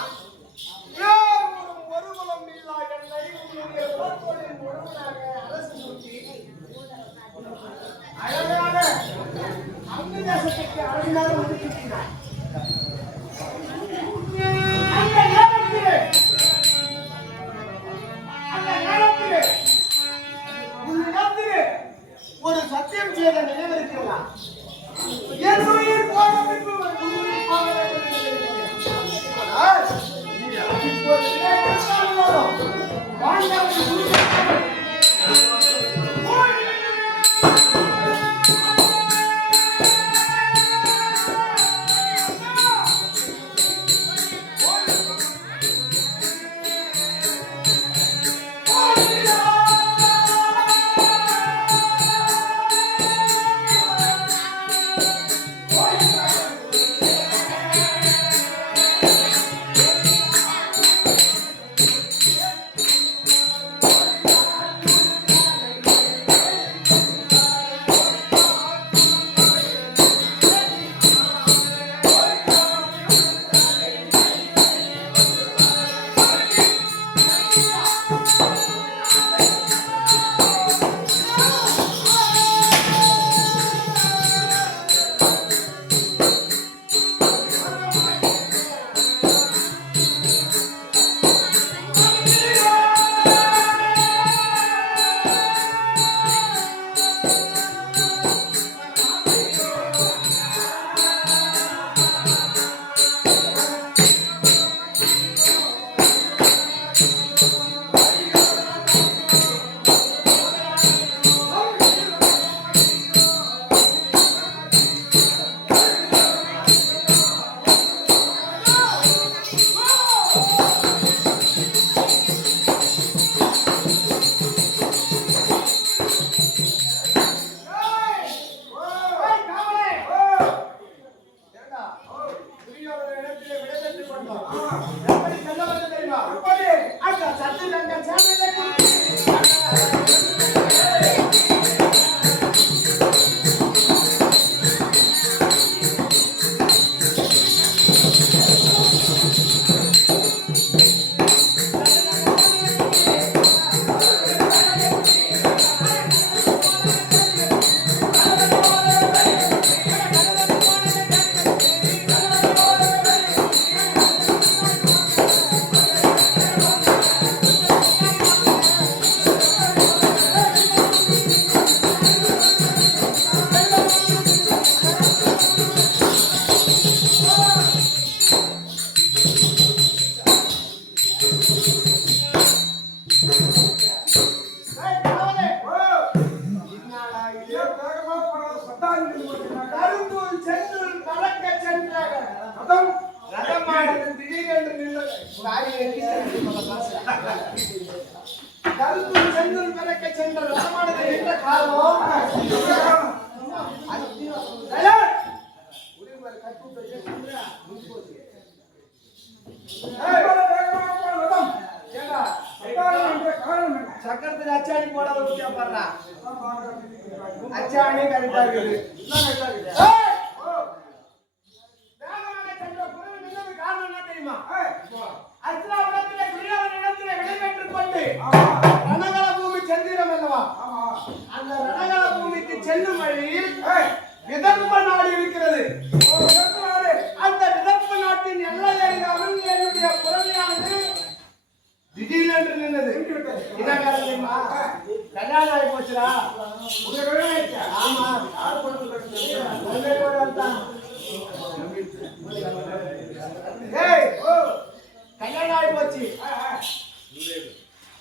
யாரும் ஒரு குலம் இல்லா என்னை உன்னுடைய புறத்தோளின் ஒருவனாக அரசு சுற்றி அழகாக அங்கு தேசத்துக்கு அழகாக ஒதுக்கினார். அந்த நேரத்திலே உன்னிடத்திலே ஒரு சத்தியம் செய்த நினைவிருக்கிறதா? என் உயிர் போன பின்பு ஒரு உயிர் போக வேண்டும் என்று நினைக்கிறேன். ஆனால் இப்போது நினைத்தாலும் வாழ்நாளில் கருப்பு செந்தூர் பிறக்க சென்ற ரசமானது என்ற காரணம் சக்கரத்தில் அச்சாணி போடாத ஊட்டியா பாடுறா அச்சாணி கரெக்டா இருக்குது காரணம் என்ன தெரியுமா? அர்ஜுனாவிடத்திலே துரியோதனனிடத்திலே விடைபெற்றுக் கொண்டு ரணகள பூமி சென்றீரம் அல்லவா? அந்த ரணகள பூமிக்கு செல்லும் வழியில் விதர்ப்ப நாடு இருக்கிறது. அந்த விதர்ப்ப நாட்டின் எல்லை அருகாமல் என்னுடைய புறவியானது திடீரென்று நின்றது. என்ன காரணம் தெரியுமா? கல்யாணம் ஆகி போச்சுடா. ஆமா, கல்யாணம் ஆகி போச்சு.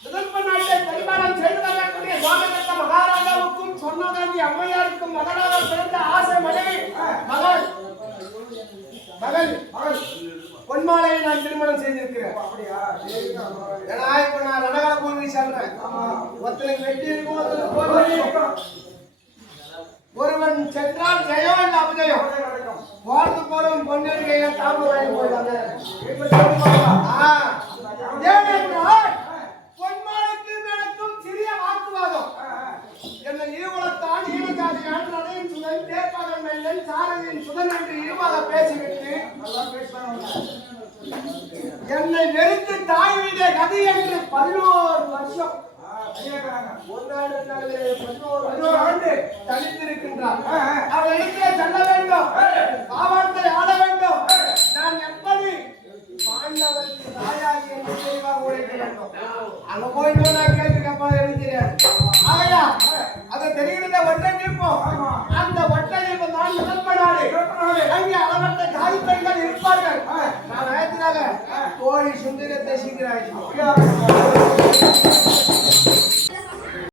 விதர்ப்ப நாட்டை பரிமாணம் செய்து வரக்கூடிய சோழகத்த மகாராஜாவுக்கும் சொர்ணகாந்தி அம்மையாருக்கும் மகனாக பிறந்த ஆசை மகள் பொன்மாலையை நான் திருமணம் செய்திருக்கிறேன். ஏன்னா இப்ப நான் ரணகள பூமி சொல்றேன். ஒருத்தனுக்கு வெட்டி இருக்கும், ஒருவன் சென்றால் ஜெயம் இல்ல அபஜயம். போறது போறோம் பொண்ணு தாமரை வாங்கி போயிட்டாங்க. ஏனென்றால் பொன்மானுக்கு எனக்கும் சிறிய வாக்குவாதம். என்னை இருகுலத்தான் ஈனஜாதியான் நடையின் சுதன் தேர்ப்பாகன் மன்னன் சாரதியின் சுதன் என்று இருவாக பேசிவிட்டு என்னை வெறுத்து தாய் வீட கதி என்று 11 வருஷம் 11 ஆண்டு தனித்திருக்கின்றார். அவர் இடத்திலே செல்ல வேண்டும், பாவாத்தை ஆட வேண்டும். நான் எப்படி பாண்டவருக்கு தாயாகி என்று தெளிவாக உரைக்க வேண்டும். அங்க போயிட்டு நான் கேட்டுக்கப்பா எனக்கு தெரியாது. ஆகையா அது தெரிகிறத ஒட்டை நிற்போம். அந்த ஒட்டை நிற்பம் தான் முதற்படாது. அங்கே அளவற்ற தாய் பெண்கள் இருப்பார்கள். நான் அழைத்ததாக கோழி சுந்தரத்தை சீக்கிரம்